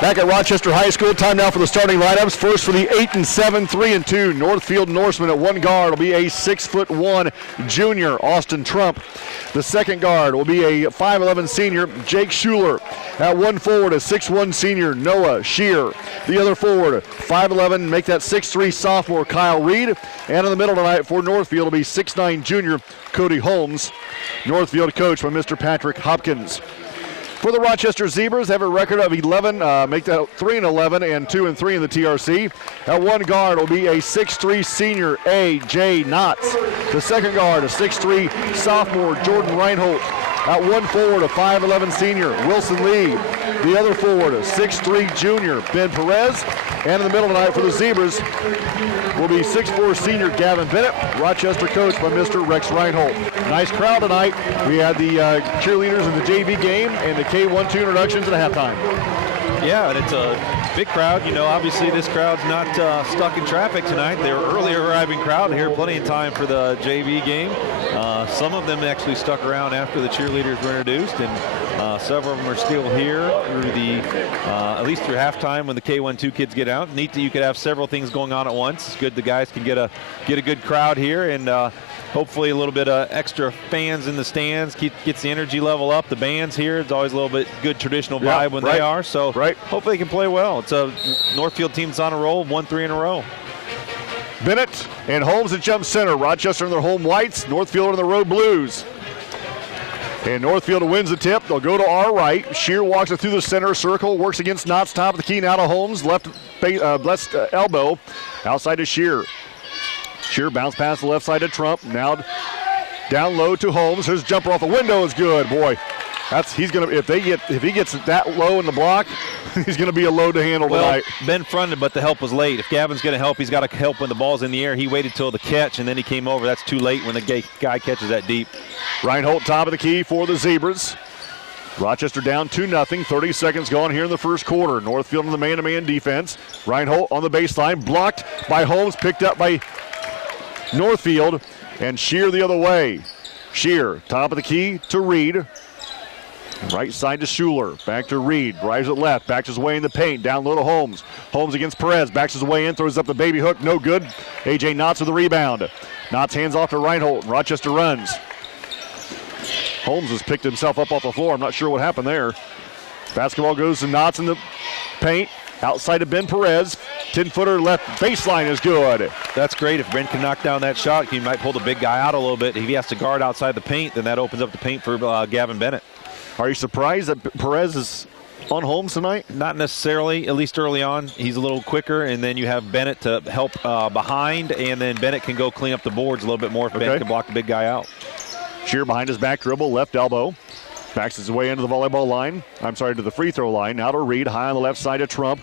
Back at Rochester High School, time now for the starting lineups. First for the 8-7, 3-2 Northfield Norseman at one guard will be a 6'1" junior, Austin Trump. The second guard will be a 5'11" senior, Jake Schuler. At one forward, a 6'1" senior, Noah Shear. The other forward, 5'11", make that 6'3" sophomore, Kyle Reed. And in the middle tonight for Northfield will be 6'9" junior, Cody Holmes. Northfield coached by Mr. Patrick Hopkins. For the Rochester Zebras, have a record of 11, make that 3-11 and 2-3 in the TRC. At one guard will be a 6'3" senior, A.J. Knotts. The second guard, a 6'3" sophomore, Jordan Reinholt. At one forward, a 5'11" senior, Wilson Lee. The other forward, a 6'3" junior, Ben Perez. And in the middle tonight for the Zebras will be 6'4" senior, Gavin Bennett. Rochester coached by Mr. Rex Reinholt. Nice crowd tonight. We had the cheerleaders in the JV game and the K1-2 introductions at halftime. Yeah, and it's a big crowd. You know, obviously this crowd's not stuck in traffic tonight. They're early arriving crowd here, plenty of time for the JV game. Some of them actually stuck around after the cheerleaders were introduced, and several of them are still here through the, at least through halftime when the K1-2 kids get out. Neat that you could have several things going on at once. It's good the guys can get a good crowd here, and hopefully a little bit of extra fans in the stands gets the energy level up. The band's here. It's always a little bit good traditional vibe when they are. So hopefully they can play well. It's a Northfield team that's on a roll, 1-3 in a row. Bennett and Holmes at jump center. Rochester in their home whites. Northfield in the road blues. And Northfield wins the tip. They'll go to our right. Shear walks it through the center circle. Works against Knotts, top of the key. Now to Holmes. Left elbow. Outside to Shear. Shear bounce past the left side to Trump. Now down low to Holmes. His jumper off the window is good. Boy, he's gonna if he gets that low in the block, he's gonna be a load to handle tonight. Ben fronted, but the help was late. If Gavin's gonna help, he's got to help when the ball's in the air. He waited till the catch and then he came over. That's too late when the guy catches that deep. Reinholt top of the key for the Zebras. Rochester down 2-0. 30 seconds gone here in the first quarter. Northfield in the man-to-man defense. Reinholt on the baseline, blocked by Holmes, picked up by Northfield, and Shear the other way. Shear, top of the key to Reed. Right side to Schuler. Back to Reed. Drives it left. Backs his way in the paint. Down low to Holmes. Holmes against Perez. Backs his way in. Throws up the baby hook. No good. A.J. Knotts with the rebound. Knotts hands off to Reinholt. Rochester runs. Holmes has picked himself up off the floor. I'm not sure what happened there. Basketball goes to Knotts in the paint. Outside of Ben Perez. 10-footer left baseline is good. That's great. If Ben can knock down that shot, he might pull the big guy out a little bit. If he has to guard outside the paint, then that opens up the paint for Gavin Bennett. Are you surprised that Perez is on Holmes tonight? Not necessarily, at least early on. He's a little quicker, and then you have Bennett to help behind, and then Bennett can go clean up the boards a little bit more if Bennett can block the big guy out. Shear behind his back dribble, left elbow. Backs his way into the volleyball line. To the free throw line. Now to Reed, high on the left side to Trump.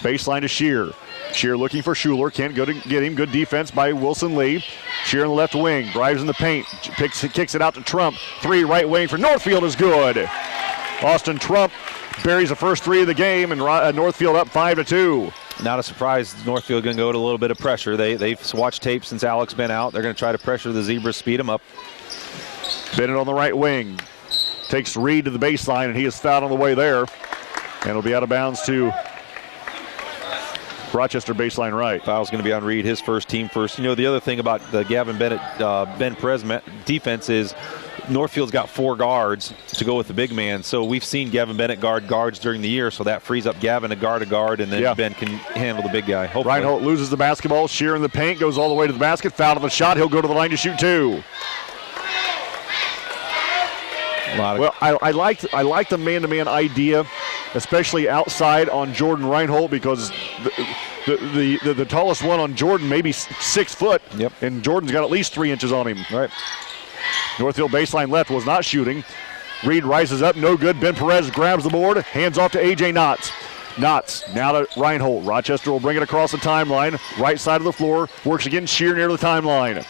Baseline to Shear. Shear looking for Schuler. Can't go to get him. Good defense by Wilson Lee. Shear in the left wing. Drives in the paint. Kicks it out to Trump. Three right wing for Northfield is good. Austin Trump buries the first three of the game, and Northfield up 5-2. Not a surprise. Northfield going to go to a little bit of pressure. They've watched tape since Alex been out. They're going to try to pressure the Zebras, speed them up. Bennett on the right wing. Takes Reed to the baseline, and he is fouled on the way there. And it'll be out of bounds to Rochester baseline right. Foul's going to be on Reed, his first, team first. You know, the other thing about the Gavin Bennett, Ben Perez defense is Northfield's got 4 guards to go with the big man. So we've seen Gavin Bennett guard guards during the year, so that frees up Gavin to guard a guard, and then Ben can handle the big guy. Hopefully. Reinholt loses the basketball. Shear in the paint, goes all the way to the basket. Fouled on the shot. He'll go to the line to shoot 2. Well, I like the man-to-man idea, especially outside on Jordan Reinholt, because the tallest one on Jordan maybe 6 foot, and Jordan's got at least 3 inches on him. Right. Northfield baseline left was not shooting. Reed rises up, no good. Ben Perez grabs the board, hands off to A.J. Knotts. Knotts now to Reinholt. Rochester will bring it across the timeline, right side of the floor, works against Shear near the timeline.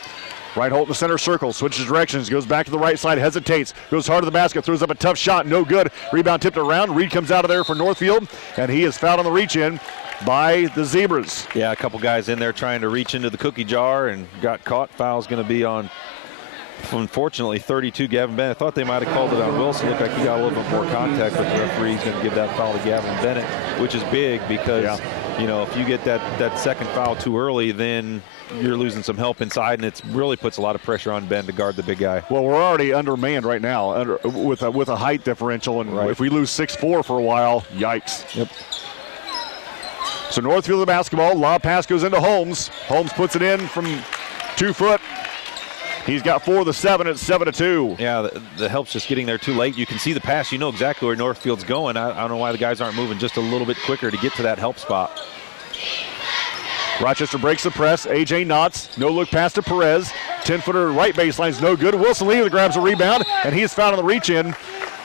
Reinholt in the center circle, switches directions, goes back to the right side, hesitates, goes hard to the basket, throws up a tough shot, no good. Rebound tipped around. Reed comes out of there for Northfield, and he is fouled on the reach-in by the Zebras. Yeah, a couple guys in there trying to reach into the cookie jar and got caught. Foul's going to be on Unfortunately, 32, Gavin Bennett. I thought they might have called it on Wilson. Looked like he got a little bit more contact, but the referee's going to give that foul to Gavin Bennett, which is big because, you know, if you get that second foul too early, then you're losing some help inside, and it really puts a lot of pressure on Ben to guard the big guy. Well, we're already undermanned right now with a height differential, and if we lose 6-4 for a while, yikes. Yep. So Northfield the basketball. Lob pass goes into Holmes. Holmes puts it in from 2 foot. He's got 4 of the 7. It's 7-2. Yeah, the help's just getting there too late. You can see the pass. You know exactly where Northfield's going. I don't know why the guys aren't moving just a little bit quicker to get to that help spot. Rochester breaks the press. A.J. Knotts. No look pass to Perez. 10-footer right baseline's no good. Wilson Lee grabs a rebound, and he's found on the reach-in.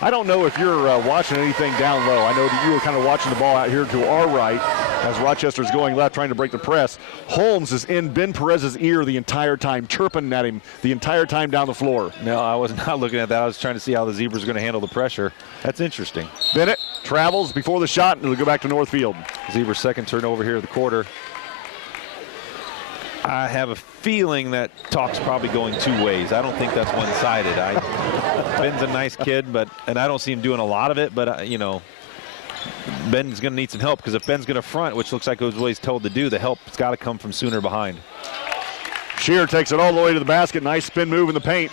I don't know if you're watching anything down low. I know that you were kind of watching the ball out here to our right as Rochester's going left trying to break the press. Holmes is in Ben Perez's ear the entire time, chirping at him the entire time down the floor. No, I was not looking at that. I was trying to see how the Zebras are going to handle the pressure. That's interesting. Bennett travels before the shot, and it'll go back to Northfield. Zebras' second turnover here of the quarter. I have a feeling that talk's probably going 2 ways. I don't think that's one-sided. Ben's a nice kid, and I don't see him doing a lot of it, but, you know, Ben's going to need some help because if Ben's going to front, which looks like it was what he's told to do, the help's got to come from Sooner behind. Shear takes it all the way to the basket. Nice spin move in the paint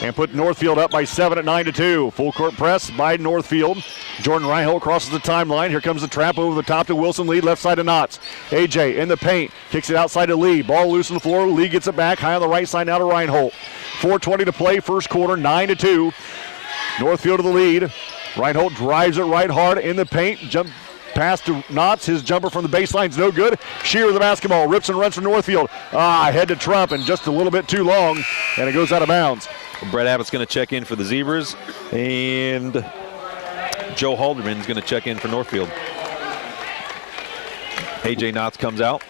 and put Northfield up by 7 at 9-2. Full court press by Northfield. Jordan Reinhold crosses the timeline. Here comes the trap over the top to Wilson Lee, left side of Knotts. AJ in the paint, kicks it outside to Lee. Ball loose on the floor. Lee gets it back high on the right side now to Reinhold. 4:20 to play, first quarter, 9-2. Northfield to the lead. Reinhold drives it right hard in the paint. Jump pass to Knotts. His jumper from the baseline's no good. Shear with the basketball. Rips and runs for Northfield. Head to Trump and just a little bit too long, and it goes out of bounds. Brett Abbott's going to check in for the Zebras, and Joe Halderman's going to check in for Northfield. A.J. Knotts comes out.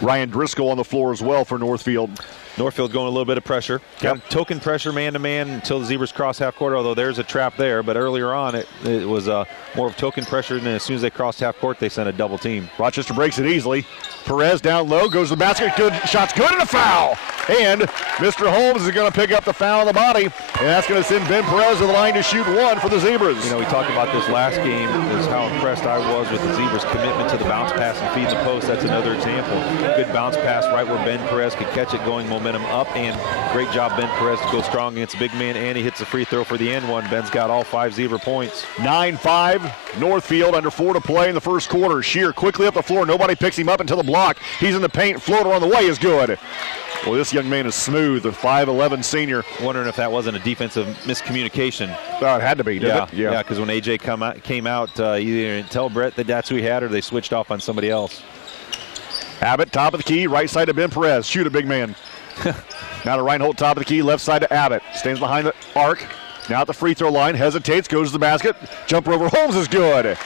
Ryan Driscoll on the floor as well for Northfield. Northfield going a little bit of pressure. Got token pressure man-to-man until the Zebras cross half court, although there's a trap there. But earlier on, it was more of token pressure, and as soon as they crossed half court, they sent a double team. Rochester breaks it easily. Perez down low, goes to the basket. Good shot's good, and a foul. And Mr. Holmes is going to pick up the foul on the body, and that's going to send Ben Perez to the line to shoot 1 for the Zebras. You know, we talked about this last game, is how impressed I was with the Zebras' commitment to the bounce pass and feed the post. That's another example. Good bounce pass right where Ben Perez could catch it, going momentum up, and great job Ben Perez to go strong against a big man, and he hits the free throw for the end one. Ben's got all 5 Zebra points. 9-5, Northfield under 4 to play in the first quarter. Shear quickly up the floor. Nobody picks him up until the block. He's in the paint. Floater on the way is good. Well, this young man is smooth, the 5'11 senior. Wondering if that wasn't a defensive miscommunication. Oh, it had to be, didn't it? Yeah, because when AJ came out, either didn't tell Brett that that's who he had, or they switched off on somebody else. Abbott, top of the key, right side to Ben Perez. Shoot a big man. Now to Reinhold, top of the key, left side to Abbott. Stands behind the arc. Now at the free throw line, hesitates, goes to the basket. Jumper over Holmes is good.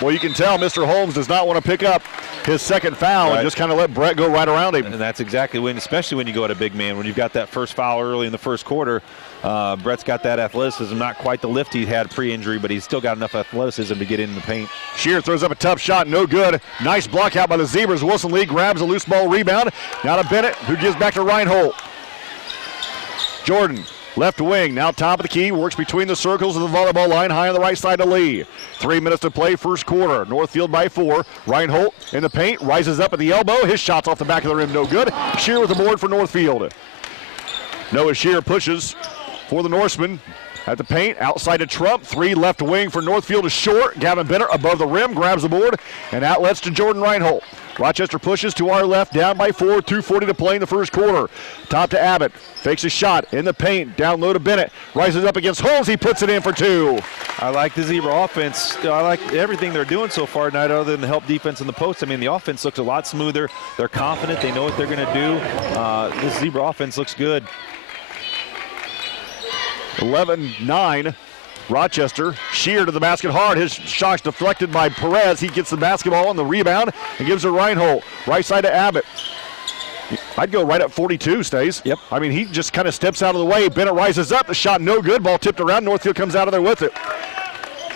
Well, you can tell Mr. Holmes does not want to pick up his second foul and just kind of let Brett go right around him. And that's exactly when, especially when you go at a big man, when you've got that first foul early in the first quarter, Brett's got that athleticism, not quite the lift he had pre-injury, but he's still got enough athleticism to get in the paint. Shear throws up a tough shot, no good. Nice block out by the Zebras. Wilson Lee grabs a loose ball rebound. Now to Bennett, who gives back to Reinhold. Jordan, left wing, now top of the key, works between the circles of the volleyball line, high on the right side to Lee. 3 minutes to play, first quarter. Northfield by 4. Reinhold in the paint, rises up at the elbow. His shot's off the back of the rim, no good. Shear with the board for Northfield. Noah Shear pushes for the Norseman. At the paint, outside to Trump. 3 left wing for Northfield is short. Gavin Bennett above the rim, grabs the board, and outlets to Jordan Reinhold. Rochester pushes to our left, down by 4, 2:40 to play in the first quarter. Top to Abbott, fakes a shot in the paint, down low to Bennett. Rises up against Holmes, he puts it in for 2. I like the Zebra offense. I like everything they're doing so far tonight other than the help defense in the post. I mean, the offense looks a lot smoother. They're confident, they know what they're going to do. This Zebra offense looks good. 11-9, Rochester. Shear to the basket hard. His shot's deflected by Perez. He gets the basketball on the rebound and gives it Reinhold. Right side to Abbott. I'd go right at 42, Stays. Yep. I mean, he just kind of steps out of the way. Bennett rises up. The shot no good. Ball tipped around. Northfield comes out of there with it.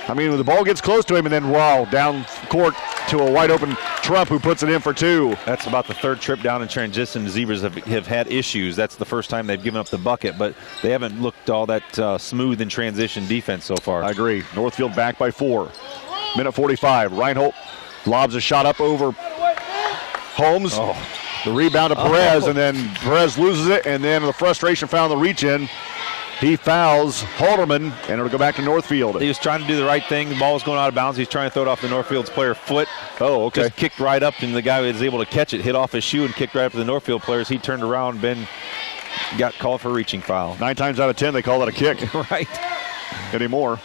I mean, when the ball gets close to him, and then, wow, down court, to a wide open Trump who puts it in for 2. That's about the 3rd trip down in transition. The Zebras have had issues. That's the first time they've given up the bucket, but they haven't looked all that smooth in transition defense so far. I agree. Northfield back by 4. Minute 45. Reinhold lobs a shot up over Holmes. Oh. The rebound to Perez, and then Perez loses it, and then the frustration found the reach in. He fouls Halderman, and it'll go back to Northfield. He was trying to do the right thing. The ball was going out of bounds. He's trying to throw it off the Northfield's player foot. Oh, okay. Just kicked right up, and the guy was able to catch it, hit off his shoe, and kicked right up to the Northfield players. He turned around, Ben got called for a reaching foul. 9 times out of 10, they call that a kick. Right. Anymore.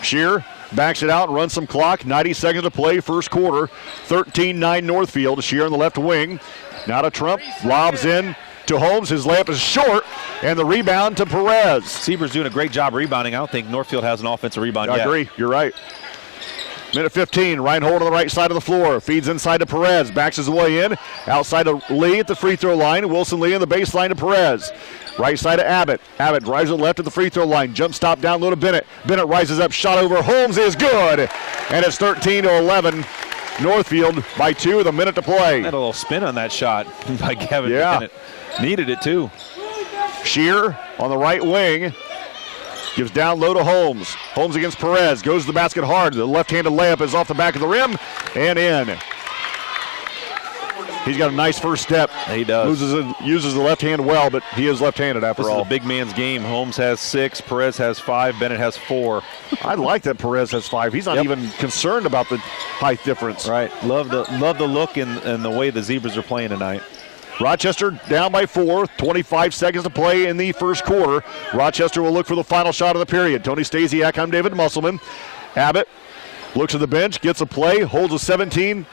Shear backs it out and runs some clock. 90 seconds to play, first quarter. 13-9 Northfield. Shear on the left wing. Now to Trump, lobs in to Holmes. His layup is short, and the rebound to Perez. Seaber's doing a great job rebounding. I don't think Northfield has an offensive rebound yet. I agree. You're right. Minute 15. Reinhold on the right side of the floor. Feeds inside to Perez. Backs his way in. Outside to Lee at the free throw line. Wilson Lee in the baseline to Perez. Right side to Abbott. Abbott drives it left at the free throw line. Jump stop down low to Bennett. Bennett rises up. Shot over. Holmes is good. And it's 13-11. Northfield by 2 with a minute to play. Had a little spin on that shot by Kevin Bennett. Needed it too. Shear on the right wing. Gives down low to Holmes. Holmes against Perez. Goes to the basket hard. The left-handed layup is off the back of the rim and in. He's got a nice first step. He does. Uses the left hand well, but he is left-handed after all. This is a big man's game. Holmes has 6, Perez has 5, Bennett has 4. I like that Perez has 5. He's not even concerned about the height difference. Right. Love the look and the way the Zebras are playing tonight. Rochester down by 4, 25 seconds to play in the first quarter. Rochester will look for the final shot of the period. Tony Stasiak, I'm David Musselman. Abbott looks at the bench, gets a play, holds a 17,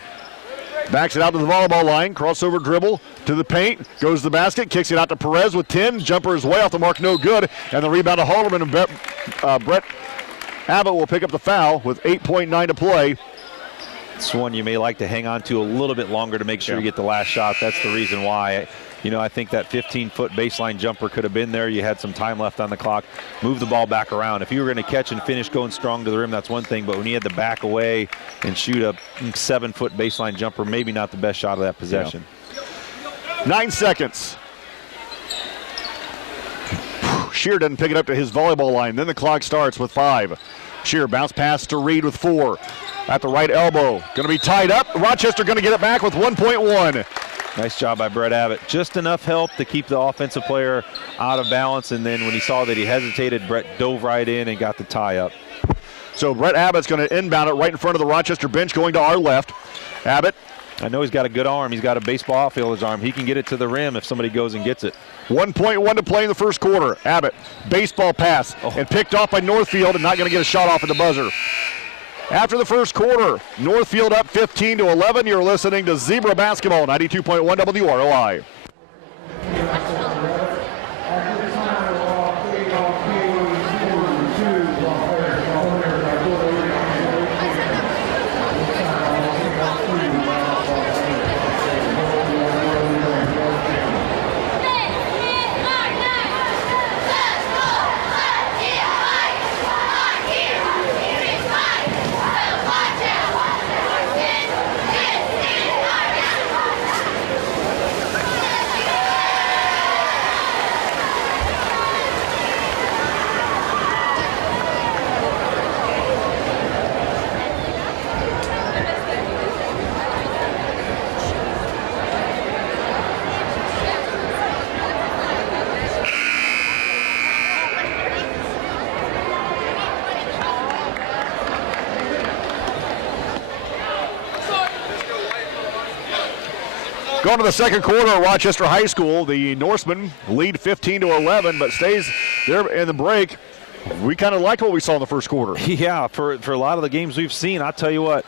backs it out to the volleyball line, crossover dribble to the paint, goes to the basket, kicks it out to Perez with 10, jumper is way off the mark, no good, and the rebound to Halderman, and Brett Abbott will pick up the foul with 8.9 to play. It's one you may like to hang on to a little bit longer to make sure you get the last shot. That's the reason why. You know, I think that 15-foot baseline jumper could have been there. You had some time left on the clock. Move the ball back around. If you were going to catch and finish going strong to the rim, that's one thing. But when you had to back away and shoot a 7-foot baseline jumper, maybe not the best shot of that possession. 9 seconds. Shear doesn't pick it up to his volleyball line. Then the clock starts with 5. Shear bounce pass to Reed with 4. At the right elbow. Going to be tied up. Rochester going to get it back with 1.1. Nice job by Brett Abbott. Just enough help to keep the offensive player out of balance, and then when he saw that he hesitated, Brett dove right in and got the tie up. So Brett Abbott's going to inbound it right in front of the Rochester bench going to our left. Abbott. I know he's got a good arm. He's got a baseball outfielder's arm. He can get it to the rim if somebody goes and gets it. 1.1 to play in the first quarter. Abbott, baseball pass, and picked off by Northfield and not going to get a shot off at the buzzer. After the first quarter, Northfield up 15-11. You're listening to Zebra Basketball, 92.1 WROI. Going to the second quarter at Rochester High School, the Norsemen lead 15-11, but stays there in the break. We kind of like what we saw in the first quarter. Yeah, for a lot of the games we've seen, I'll tell you what,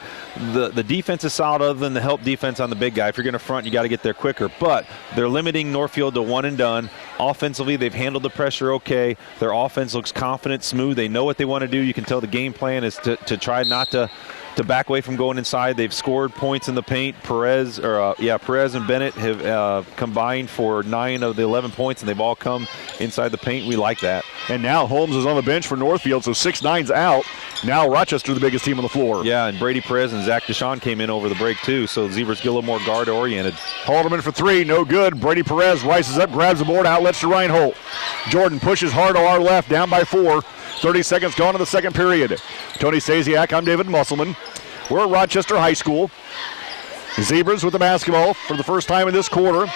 the defense is solid other than the help defense on the big guy. If you're going to front, you got to get there quicker. But they're limiting Northfield to one and done. Offensively, they've handled the pressure okay. Their offense looks confident, smooth. They know what they want to do. You can tell the game plan is to try not to to back away from going inside. They've scored points in the paint. Perez and Bennett have combined for 9 of the 11 points, and they've all come inside the paint. We like that. And now Holmes is on the bench for Northfield, so 6'9's out. Now Rochester, the biggest team on the floor. Yeah, and Brady Perez and Zach Deshawn came in over the break too, so the Zebras get a little more guard-oriented. Haldeman for 3, no good. Brady Perez rises up, grabs the board, outlets to Reinhold. Jordan pushes hard to our left, down by 4. 30 seconds gone in the second period. Tony Stasiak, I'm David Musselman. We're at Rochester High School. Zebras with the basketball for the first time in this quarter.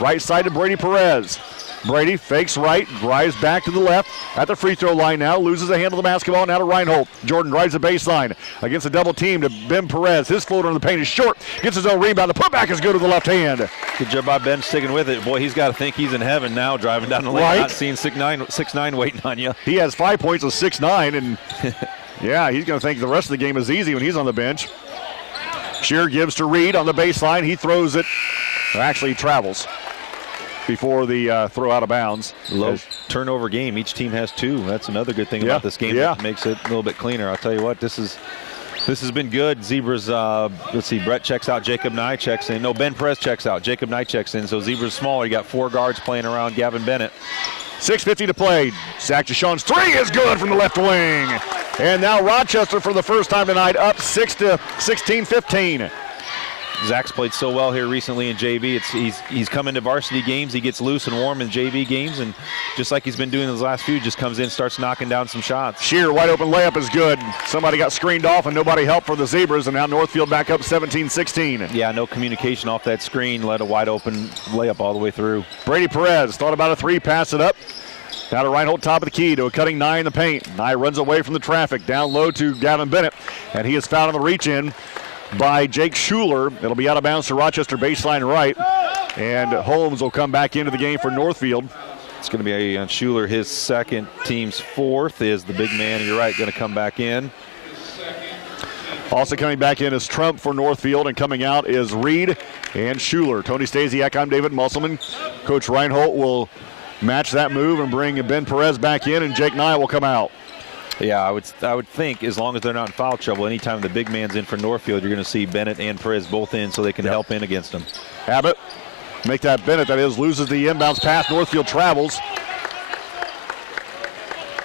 Right side to Brady Perez. Brady fakes right, drives back to the left at the free throw line now, loses a hand of the basketball, now to Reinhold. Jordan drives the baseline against a double team to Ben Perez. His floater in the paint is short, gets his own rebound. The putback is good to the left hand. Good job by Ben sticking with it. Boy, he's got to think he's in heaven now, driving down the lane, not seeing 6'9" waiting on you. He has 5 points of 6'9", and yeah, he's going to think the rest of the game is easy when he's on the bench. Shear gives to Reed on the baseline. He throws it, or actually he travels before the throw out of bounds. Low turnover game. Each team has 2. That's another good thing about this game. That makes it a little bit cleaner. I'll tell you what, this has been good. Zebras, let's see, Brett checks out, Jacob Nye checks in. No, Ben Perez checks out, Jacob Nye checks in. So Zebras smaller. You got 4 guards playing around Gavin Bennett. 6:50 to play. Zach Deshawn's 3 is good from the left wing. And now Rochester for the first time tonight up 16-15. Zach's played so well here recently in JV. He's come into varsity games. He gets loose and warm in JV games, and just like he's been doing those last few, just comes in, starts knocking down some shots. Sheer wide open layup is good. Somebody got screened off and nobody helped for the Zebras, and now Northfield back up 17-16. Yeah, no communication off that screen. Led a wide open layup all the way through. Brady Perez thought about a 3, pass it up. Now to Reinhold, top of the key to a cutting Nye in the paint. Nye runs away from the traffic, down low to Gavin Bennett, and he is fouled on the reach in by Jake Schuler. It'll be out of bounds to Rochester baseline right, and Holmes will come back into the game for Northfield. It's going to be on Schuler, his second, team's 4th is the big man. You're right, going to come back in. Also coming back in is Trump for Northfield, and coming out is Reed and Schuler. Tony Stasiak, I'm David Musselman. Coach Reinhold will match that move and bring Ben Perez back in, and Jake Nye will come out. Yeah, I would think as long as they're not in foul trouble, anytime the big man's in for Northfield, you're going to see Bennett and Perez both in so they can help in against them. Abbott, make that Bennett, that is, loses the inbounds pass. Northfield travels.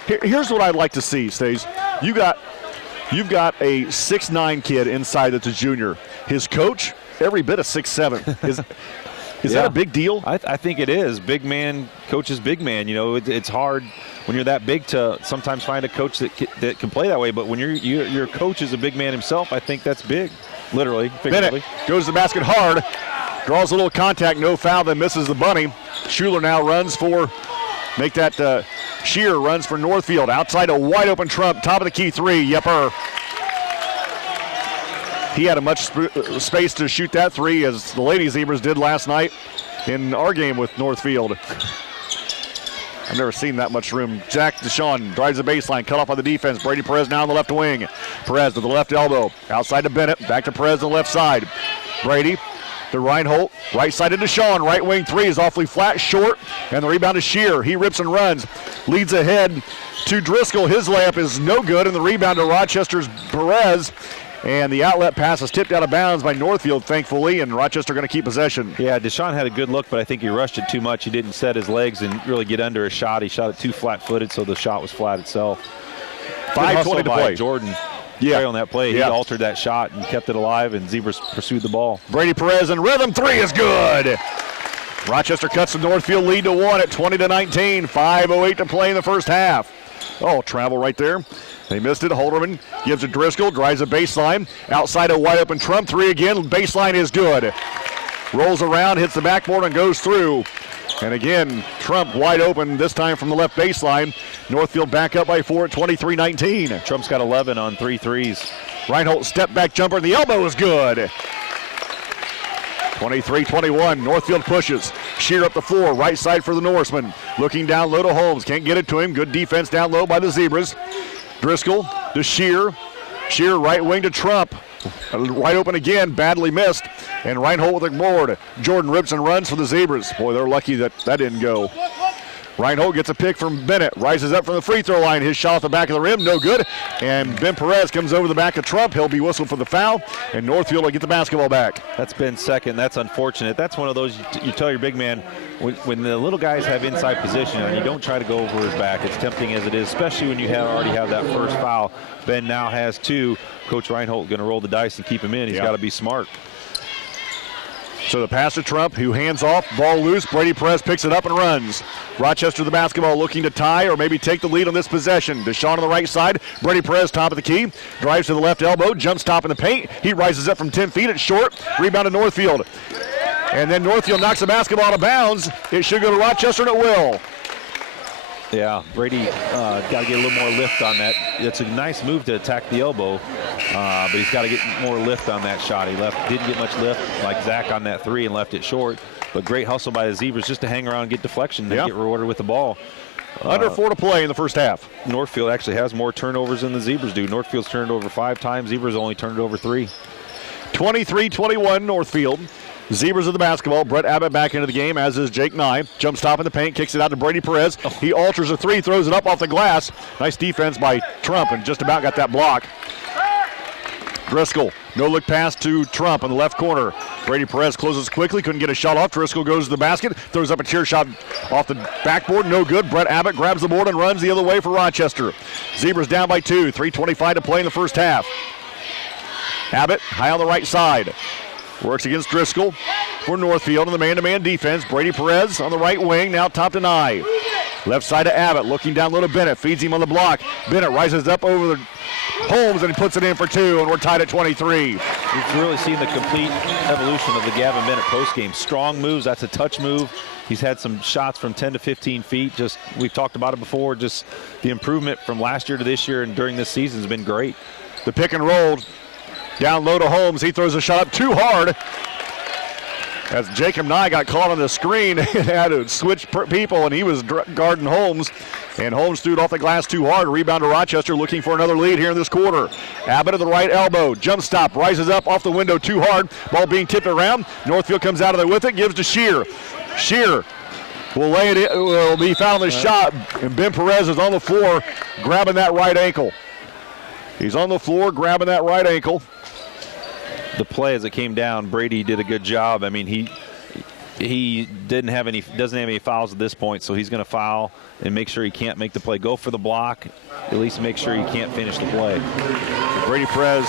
Here's what I'd like to see, Stace. You've got a 6'9" kid inside that's a junior. His coach, every bit of 6'7". Is that a big deal? I think it is. Big man coaches big man. You know, it's hard when you're that big to sometimes find a coach that can play that way. But when your coach is a big man himself, I think that's big, literally, figuratively. Bennett goes to the basket hard, draws a little contact, no foul, then misses the bunny. Schuler now runs for, Shear runs for Northfield. Outside a wide open Trump, top of the key 3, Yepper. He had a much space to shoot that 3 as the Lady Zebras did last night in our game with Northfield. I've never seen that much room. Jack Deshawn drives the baseline, cut off by the defense. Brady Perez now on the left wing. Perez to the left elbow, outside to Bennett, back to Perez on the left side. Brady to Reinhold, right side to Deshawn, right wing 3 is awfully flat, short, and the rebound is Shear. He rips and runs, leads ahead to Driscoll. His layup is no good, and the rebound to Rochester's Perez. And the outlet pass is tipped out of bounds by Northfield, thankfully, and Rochester going to keep possession. Yeah, Deshawn had a good look, but I think he rushed it too much. He didn't set his legs and really get under a shot. He shot it too flat-footed, so the shot was flat itself. 5:20 to play. Jordan. Yeah. On that play, he altered that shot and kept it alive, and Zebras pursued the ball. Brady Perez in rhythm, 3 is good. Rochester cuts the Northfield lead to 1 at 20-19. 5:08 to play in the first half. Oh, travel right there. They missed it. Holderman gives it Driscoll, drives a baseline. Outside a wide open Trump, 3 again. Baseline is good. Rolls around, hits the backboard, and goes through. And again, Trump wide open, this time from the left baseline. Northfield back up by 4 at 23-19. Trump's got 11 on 3 threes. Reinhold step back jumper, and the elbow is good. 23-21, Northfield pushes. Shear up the floor, right side for the Norseman. Looking down low to Holmes, can't get it to him. Good defense down low by the Zebras. Driscoll to Shear. Shear right wing to Trump. Wide open again, badly missed. And Reinhold with the board. Jordan rips and runs for the Zebras. Boy, they're lucky that didn't go. Reinhold gets a pick from Bennett, rises up from the free throw line. His shot off the back of the rim, no good. And Ben Perez comes over the back of Trump. He'll be whistled for the foul, and Northfield will get the basketball back. That's been second. That's unfortunate. That's one of those you tell your big man, when the little guys have inside position and you don't try to go over his back. It's tempting as it is, especially when you already have that first foul. Ben now has 2. Coach Reinhold going to roll the dice and keep him in. He's got to be smart. So the pass to Trump, who hands off, ball loose. Brady Perez picks it up and runs. Rochester the basketball, looking to tie or maybe take the lead on this possession. Deshaun on the right side. Brady Perez top of the key. Drives to the left elbow. Jump stop in the paint. He rises up from 10 feet. It's short. Rebound to Northfield. And then Northfield knocks the basketball out of bounds. It should go to Rochester, and it will. Yeah, Brady got to get a little more lift on that. It's a nice move to attack the elbow, but he's got to get more lift on that shot. He didn't get much lift like Zach on that 3 and left it short. But great hustle by the Zebras just to hang around and get deflection and get rewarded with the ball. Under 4 to play in the first half. Northfield actually has more turnovers than the Zebras do. Northfield's turned it over 5 times. Zebras only turned it over 3. 23-21 Northfield. Zebras of the basketball. Brett Abbott back into the game, as is Jake Nye. Jump stop in the paint, kicks it out to Brady Perez. He alters a 3, throws it up off the glass. Nice defense by Trump, and just about got that block. Driscoll, no look pass to Trump in the left corner. Brady Perez closes quickly, couldn't get a shot off. Driscoll goes to the basket, throws up a chair shot off the backboard, no good. Brett Abbott grabs the board and runs the other way for Rochester. Zebras down by 2, 3:25 to play in the first half. Abbott high on the right side. Works against Driscoll for Northfield in the man-to-man defense. Brady Perez on the right wing, now top to Nye. Left side to Abbott, looking down low to Bennett, feeds him on the block. Bennett rises up over the Holmes, and he puts it in for 2, and we're tied at 23. You've really seen the complete evolution of the Gavin Bennett postgame. Strong moves, that's a touch move. He's had some shots from 10 to 15 feet. Just, we've talked about it before, just the improvement from last year to this year and during this season has been great. The pick and roll. Down low to Holmes. He throws a shot up too hard. As Jacob Nye got caught on the screen and had to switch people, and he was guarding Holmes. And Holmes threw it off the glass too hard. Rebound to Rochester, looking for another lead here in this quarter. Abbott at the right elbow. Jump stop. Rises up off the window too hard. Ball being tipped around. Northfield comes out of there with it. Gives to Shear. Shear will lay it in. Will be found the shot. And Ben Perez is on the floor grabbing that right ankle. He's on the floor grabbing that right ankle. The play as it came down, Brady did a good job. I mean, he doesn't have any fouls at this point, so he's going to foul and make sure he can't make the play. Go for the block, at least make sure he can't finish the play. Brady Perez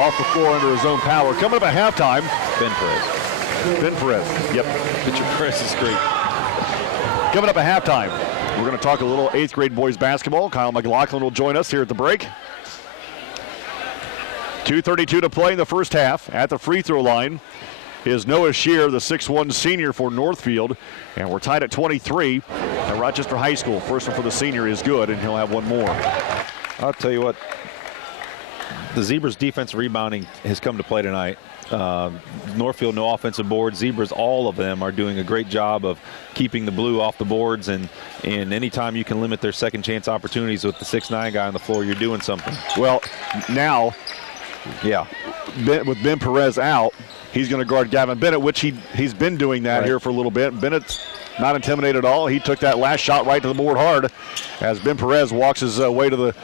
off the floor under his own power. Coming up at halftime. Ben Perez. Ben Perez, yep. Pitcher Perez is great. Coming up at halftime, we're going to talk a little 8th grade boys basketball. Kyle McLaughlin will join us here at the break. 2:32 to play in the first half. At the free throw line is Noah Shear, the 6'1 senior for Northfield. And we're tied at 23 at Rochester High School. First one for the senior is good, and he'll have one more. I'll tell you what, the Zebras' defensive rebounding has come to play tonight. Northfield, no offensive board. Zebras, all of them are doing a great job of keeping the blue off the boards, and anytime you can limit their second chance opportunities with the 6'9 guy on the floor, you're doing something. Well, now, yeah, with Ben Perez out, he's going to guard Gavin Bennett, which he's been doing that here for a little bit. Bennett's not intimidated at all. He took that last shot right to the board hard as Ben Perez walks his way to the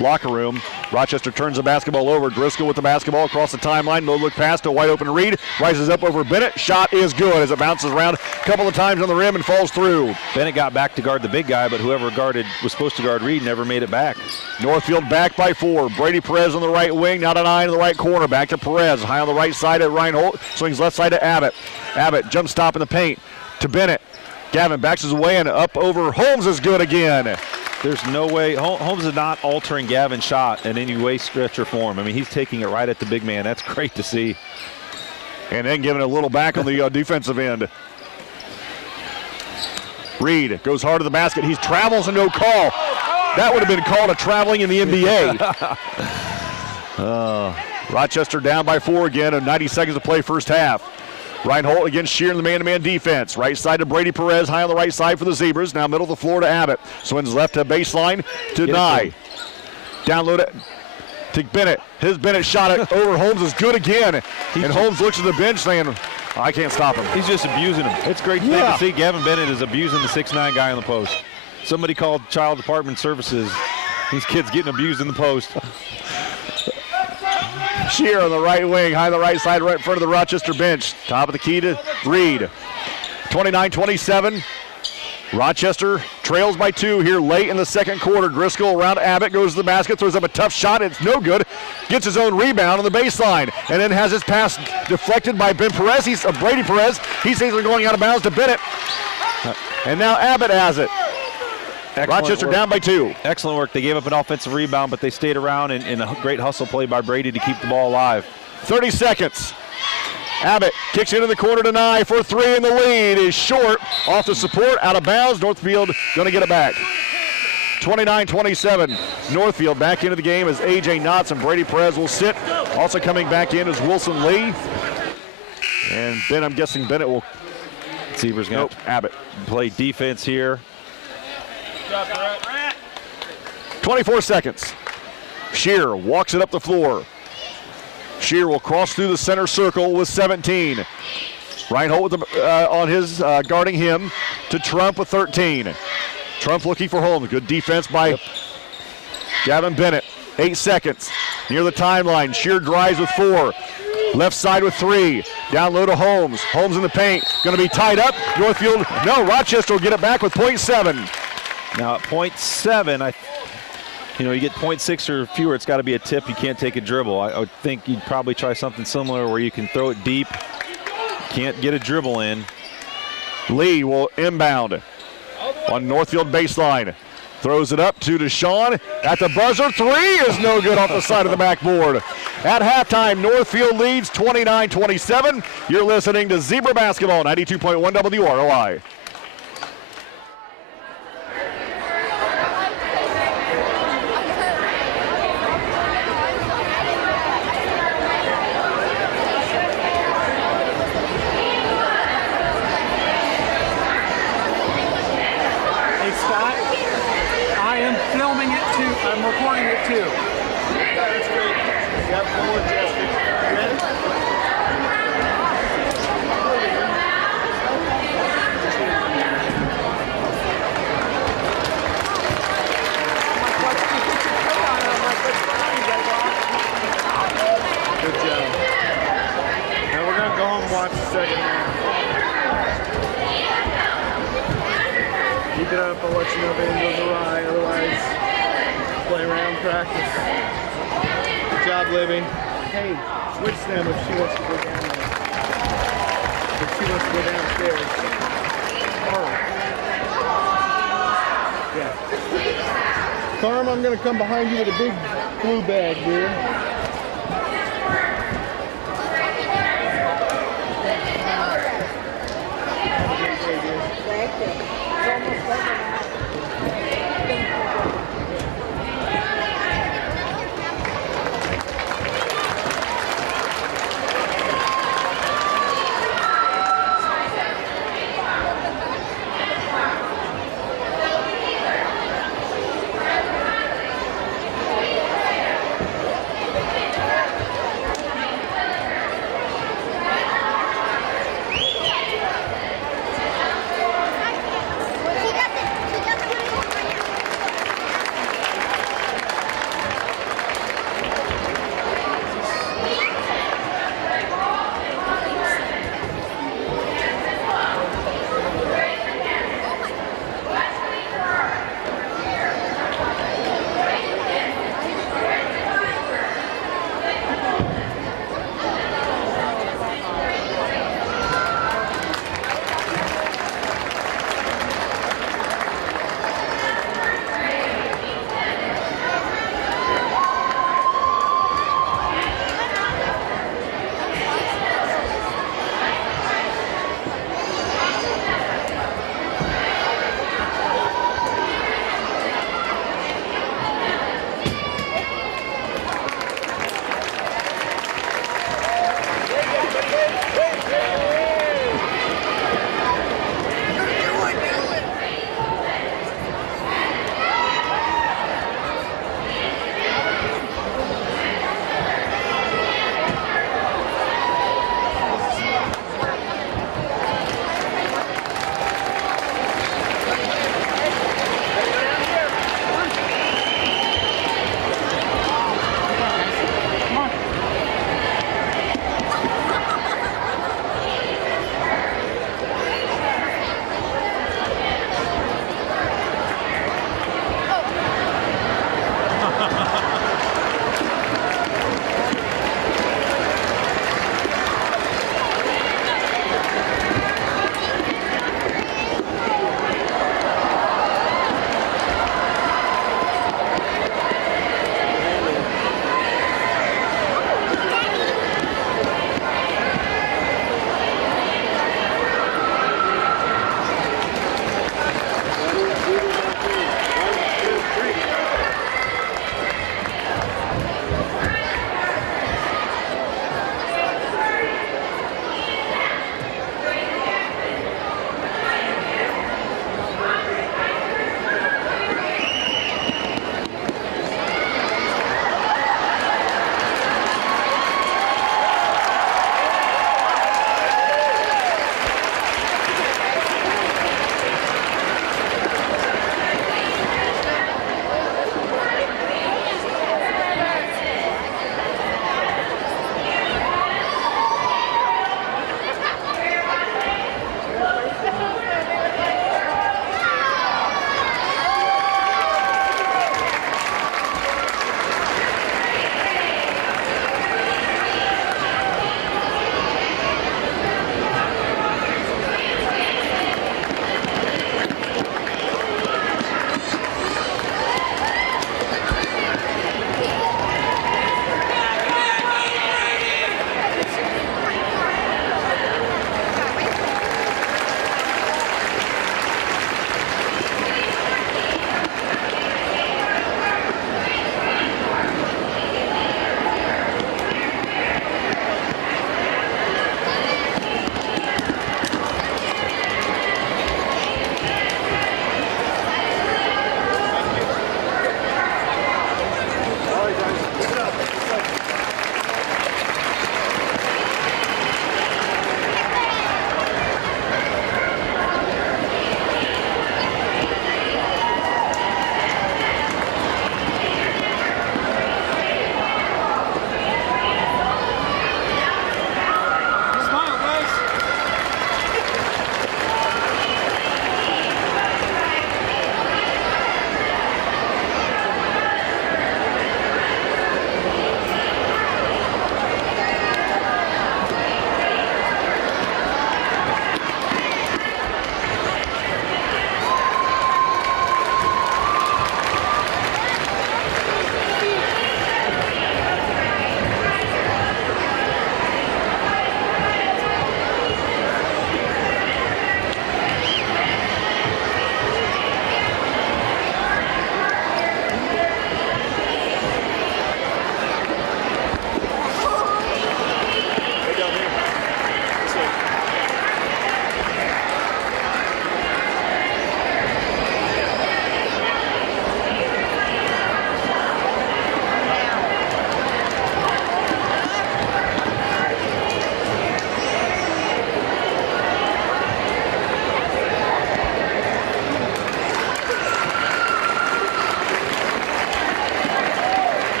locker room. Rochester turns the basketball over. Driscoll with the basketball across the timeline. No look pass to wide open Reed. Rises up over Bennett. Shot is good as it bounces around a couple of times on the rim and falls through. Bennett got back to guard the big guy, but whoever was supposed to guard Reed never made it back. Northfield back by 4. Brady Perez on the right wing. Now to 9 in the right corner. Back to Perez. High on the right side at Reinhold. Swings left side to Abbott. Abbott jump stop in the paint to Bennett. Gavin backs his way and up over Holmes is good again. There's no way. Holmes is not altering Gavin's shot in any way, stretch, or form. I mean, he's taking it right at the big man. That's great to see. And then giving a little back on the defensive end. Reed goes hard to the basket. He travels and no call. That would have been called a traveling in the NBA. Rochester down by 4 again, and 90 seconds to play first half. Reinhold against Shear in the man-to-man defense. Right side to Brady Perez, high on the right side for the Zebras. Now middle of the floor to Abbott. Swings left to baseline to Nye. Down low to Bennett. His Bennett shot it over Holmes is good again. And Holmes looks at the bench saying, I can't stop him. He's just abusing him. It's great to see Gavin Bennett is abusing the 6'9" guy on the post. Somebody called Child Department Services. These kids getting abused in the post. Shear on the right wing, high on the right side, right in front of the Rochester bench. Top of the key to Reed. 29-27. Rochester trails by 2 here late in the second quarter. Driscoll around Abbott, goes to the basket, throws up a tough shot. It's no good. Gets his own rebound on the baseline, and then has his pass deflected by Ben Perez. Brady Perez. He sees it going out of bounds to Bennett. And now Abbott has it. Rochester down by 2. Excellent work. They gave up an offensive rebound, but they stayed around in a great hustle play by Brady to keep the ball alive. 30 seconds. Abbott kicks into the corner to Nye for 3, and the lead is short. Off the support, out of bounds. Northfield going to get it back. 29-27. Northfield back into the game as A.J. Knotts and Brady Perez will sit. Also coming back in is Wilson Lee. And then I'm guessing Bennett will. Seaver's going to Abbott play defense here. 24 seconds. Shear walks it up the floor. Shear will cross through the center circle with 17. Reinhold with on his guarding him to Trump with 13. Trump looking for Holmes. Good defense by Gavin Bennett. 8 seconds. Near the timeline. Shear drives with 4. Left side with 3. Down low to Holmes. Holmes in the paint. Going to be tied up. Northfield. No, Rochester will get it back with .7. Now at .7, you get .6 or fewer, it's got to be a tip. You can't take a dribble. I would think you'd probably try something similar where you can throw it deep. Can't get a dribble in. Lee will inbound on Northfield baseline. Throws it up to Deshaun at the buzzer. 3 is no good off the side of the backboard. At halftime, Northfield leads 29-27. You're listening to Zebra Basketball, 92.1 WROI. I'm going to come behind you with a big blue bag, dude.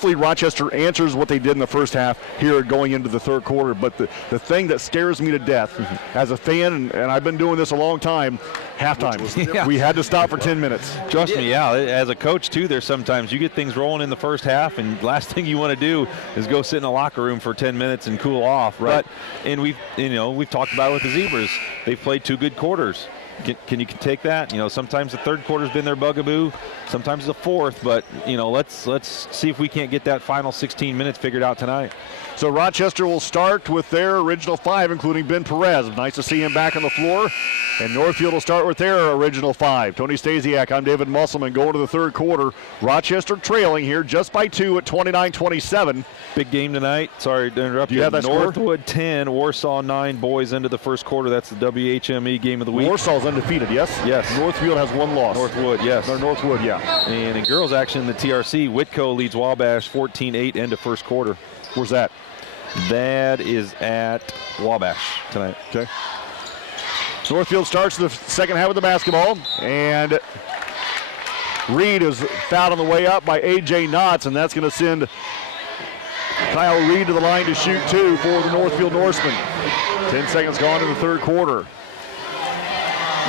hopefully Rochester answers what they did in the first half here going into the third quarter. But the thing that scares me to death as a fan, and I've been doing this a long time, halftime. Yeah. We had to stop for 10 minutes. Trust me, yeah. As a coach, too, there's sometimes you get things rolling in the first half, and last thing you want to do is go sit in a locker room for 10 minutes and cool off. Right. And we've talked about it with the Zebras. They've played 2 good quarters. Can you take that? Sometimes the third quarter's been their bugaboo, sometimes the fourth, but let's see if we can't get that final 16 minutes figured out tonight. So Rochester will start with their original 5, including Ben Perez. Nice to see him back on the floor. And Northfield will start with their original 5. Tony Stasiak, I'm David Musselman, going to the third quarter. Rochester trailing here just by 2 at 29-27. Big game tonight. Sorry to interrupt you. You have that Northwood 10, Warsaw 9, boys into the first quarter. That's the WHME game of the week. Warsaw's undefeated, yes? Yes. Northfield has 1 loss. Northwood, yes. Or Northwood, yeah. And in girls action, the TRC, Whitco leads Wabash 14-8 into first quarter. Where's that? That is at Wabash tonight. Okay. Northfield starts the second half of the basketball, and Reed is fouled on the way up by A.J. Knotts, and that's going to send Kyle Reed to the line to shoot 2 for the Northfield Norsemen. 10 seconds gone in the third quarter.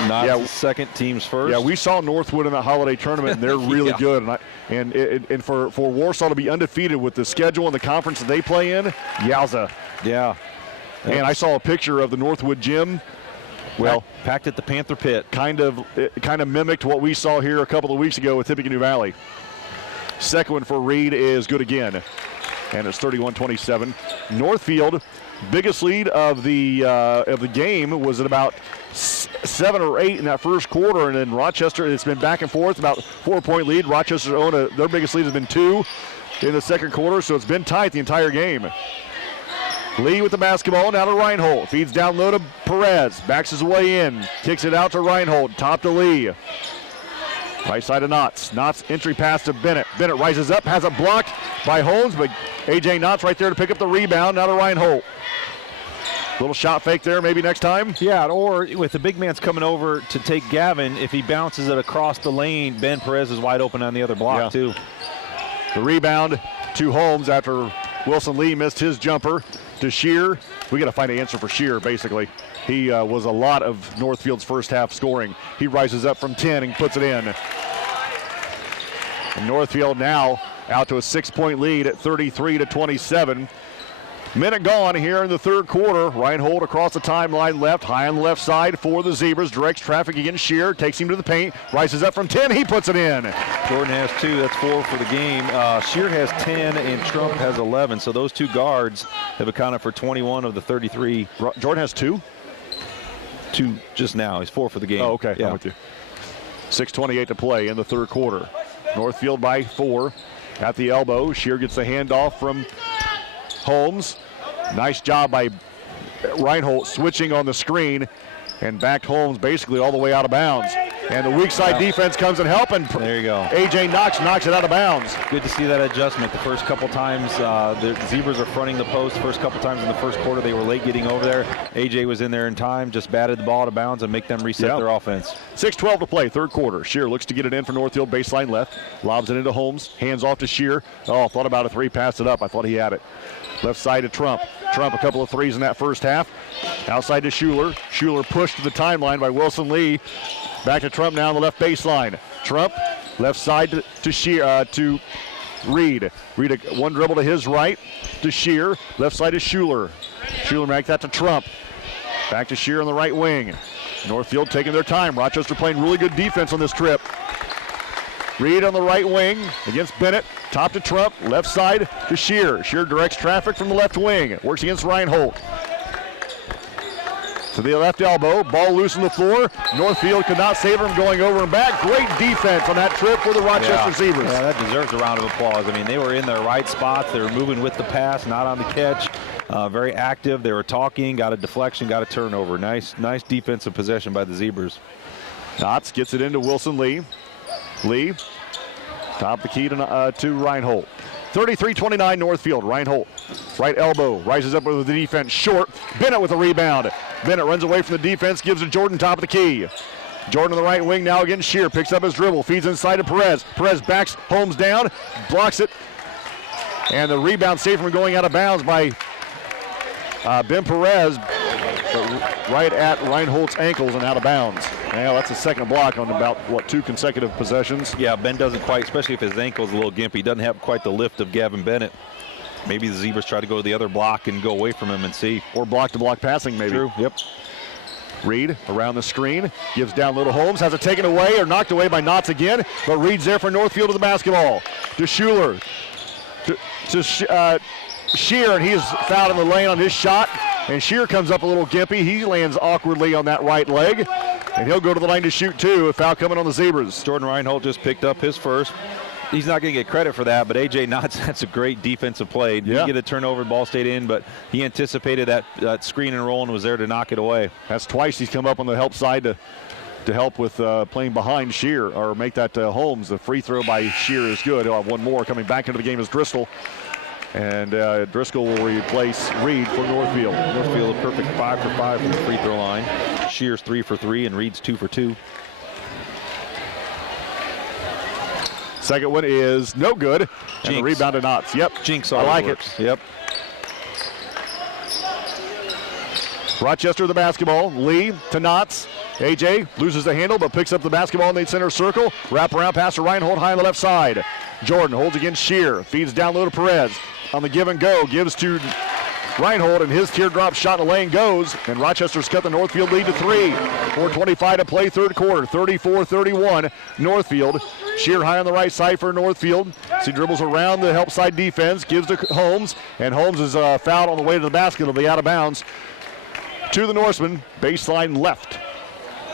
Not second, team's first. Yeah, we saw Northwood in the holiday tournament, and they're really good. And for Warsaw to be undefeated with the schedule and the conference that they play in, yowza. Yeah. And I saw a picture of the Northwood gym. Well, packed at the Panther Pit. It kind of mimicked what we saw here a couple of weeks ago with Tippecanoe Valley. Second one for Reed is good again, and it's 31-27. Northfield, biggest lead of the game was at about 7 or 8 in that first quarter, and then Rochester, it's been back and forth, about 4-point lead. Rochester's own their biggest lead has been 2 in the second quarter, so it's been tight the entire game. Lee with the basketball, now to Reinhold. Feeds down low to Perez. Backs his way in. Kicks it out to Reinhold. Top to Lee. Right side of Knotts. Knotts entry pass to Bennett. Bennett rises up, has it blocked by Holmes, but A.J. Knotts right there to pick up the rebound. Now to Reinhold. Little shot fake there, maybe next time. Yeah, or with the big man's coming over to take Gavin, if he bounces it across the lane, Ben Perez is wide open on the other block, too. The rebound to Holmes after Wilson Lee missed his jumper. To Shear. We got to find an answer for Shear, basically. He was a lot of Northfield's first half scoring. He rises up from 10 and puts it in. And Northfield now out to a 6-point lead at 33-27. Minute gone here in the third quarter. Reinhold across the timeline left, high on the left side for the Zebras. Directs traffic against Shear, takes him to the paint, rises up from 10, he puts it in. Jordan has 2, that's 4 for the game. Shear has 10 and Trump has 11, so those 2 guards have accounted for 21 of the 33. Jordan has 2? 2 just now, he's 4 for the game. Oh, okay, yeah. I'm with you. 6:28 to play in the third quarter. Northfield by 4 at the elbow. Shear gets the handoff from Holmes. Nice job by Reinhold switching on the screen and backed Holmes basically all the way out of bounds. And the weak side defense comes and help, and there you go. A.J. knocks it out of bounds. Good to see that adjustment. The first couple times the Zebras are fronting the post. The first couple times in the first quarter they were late getting over there. A.J. was in there in time, just batted the ball out of bounds and make them reset their offense. 6:12 to play, third quarter. Shear looks to get it in for Northfield, baseline left. Lobs it into Holmes, hands off to Shear. Oh, thought about a 3, passed it up. I thought he had it. Left side to Trump. Trump a couple of 3s in that first half. Outside to Schuler. Schuler pushed to the timeline by Wilson Lee. Back to Trump now on the left baseline. Trump, left side to Reed. Reed, one dribble to his right to Shear. Left side to Schuler. Schuler makes that to Trump. Back to Shear on the right wing. Northfield taking their time. Rochester playing really good defense on this trip. Reed on the right wing against Bennett. Top to Trump. Left side to Shear. Shear directs traffic from the left wing. Works against Reinhold. To the left elbow. Ball loose on the floor. Northfield could not save him going over and back. Great defense on that trip for the Rochester Zebras. Yeah, that deserves a round of applause. I mean, they were in their right spots. They were moving with the pass, not on the catch. Very active. They were talking, got a deflection, got a turnover. Nice defensive possession by the Zebras. Knotts gets it into Wilson Lee. Lee, top the key to Reinhold. 33-29 Northfield. Reinhold, right elbow, rises up with the defense, short. Bennett with a rebound. Bennett runs away from the defense, gives to Jordan, top of the key. Jordan on the right wing now against Shear, picks up his dribble, feeds inside to Perez. Perez backs Holmes down, blocks it. And the rebound saved from going out of bounds by Ben Perez, but right at Reinhold's ankles and out of bounds. Now that's a second block on about, 2 consecutive possessions. Yeah, Ben doesn't quite, especially if his ankle's a little gimpy, doesn't have quite the lift of Gavin Bennett. Maybe the Zebras try to go to the other block and go away from him and see. Or block-to-block passing, maybe. True, yep. Reed around the screen, gives down low to Holmes, has it taken away or knocked away by Knotts again, but Reed's there for Northfield to the basketball. To Schuler, to Shear, and he's fouled in the lane on his shot, and Shear comes up a little gimpy. He lands awkwardly on that right leg, and he'll go to the line to shoot two. A foul coming on the Zebras. Jordan Reinhold just picked up his first. He's not going to get credit for that, but A.J. Knotts, that's a great defensive play. Didn't get a turnover, ball stayed in, but he anticipated that screen and roll and was there to knock it away. That's twice he's come up on the help side to help with playing behind Shear, or make that Holmes. The free throw by Shear is good. He'll have one more. Coming back into the game is Driscoll. And Driscoll will replace Reed for Northfield. Northfield a perfect 5 for 5 from the free throw line. Shear's 3 for 3 and Reed's 2 for 2. Second one is no good. Jinx. And the rebound to Knotts. Yep. Jinx. I like it. Yep. Rochester the basketball. Lee to Knotts. AJ loses the handle but picks up the basketball in the center circle. Wrap around pass to Reinhold high on the left side. Jordan holds against Shear. Feeds down low to Perez. On the give and go. Gives to Reinhold, and his teardrop shot in the lane goes. And Rochester's cut the Northfield lead to 3. 4:25 to play third quarter. 34-31 Northfield. Shear high on the right side for Northfield. He dribbles around the help side defense. Gives to Holmes. And Holmes is fouled on the way to the basket. It'll be out of bounds. To the Norseman. Baseline left.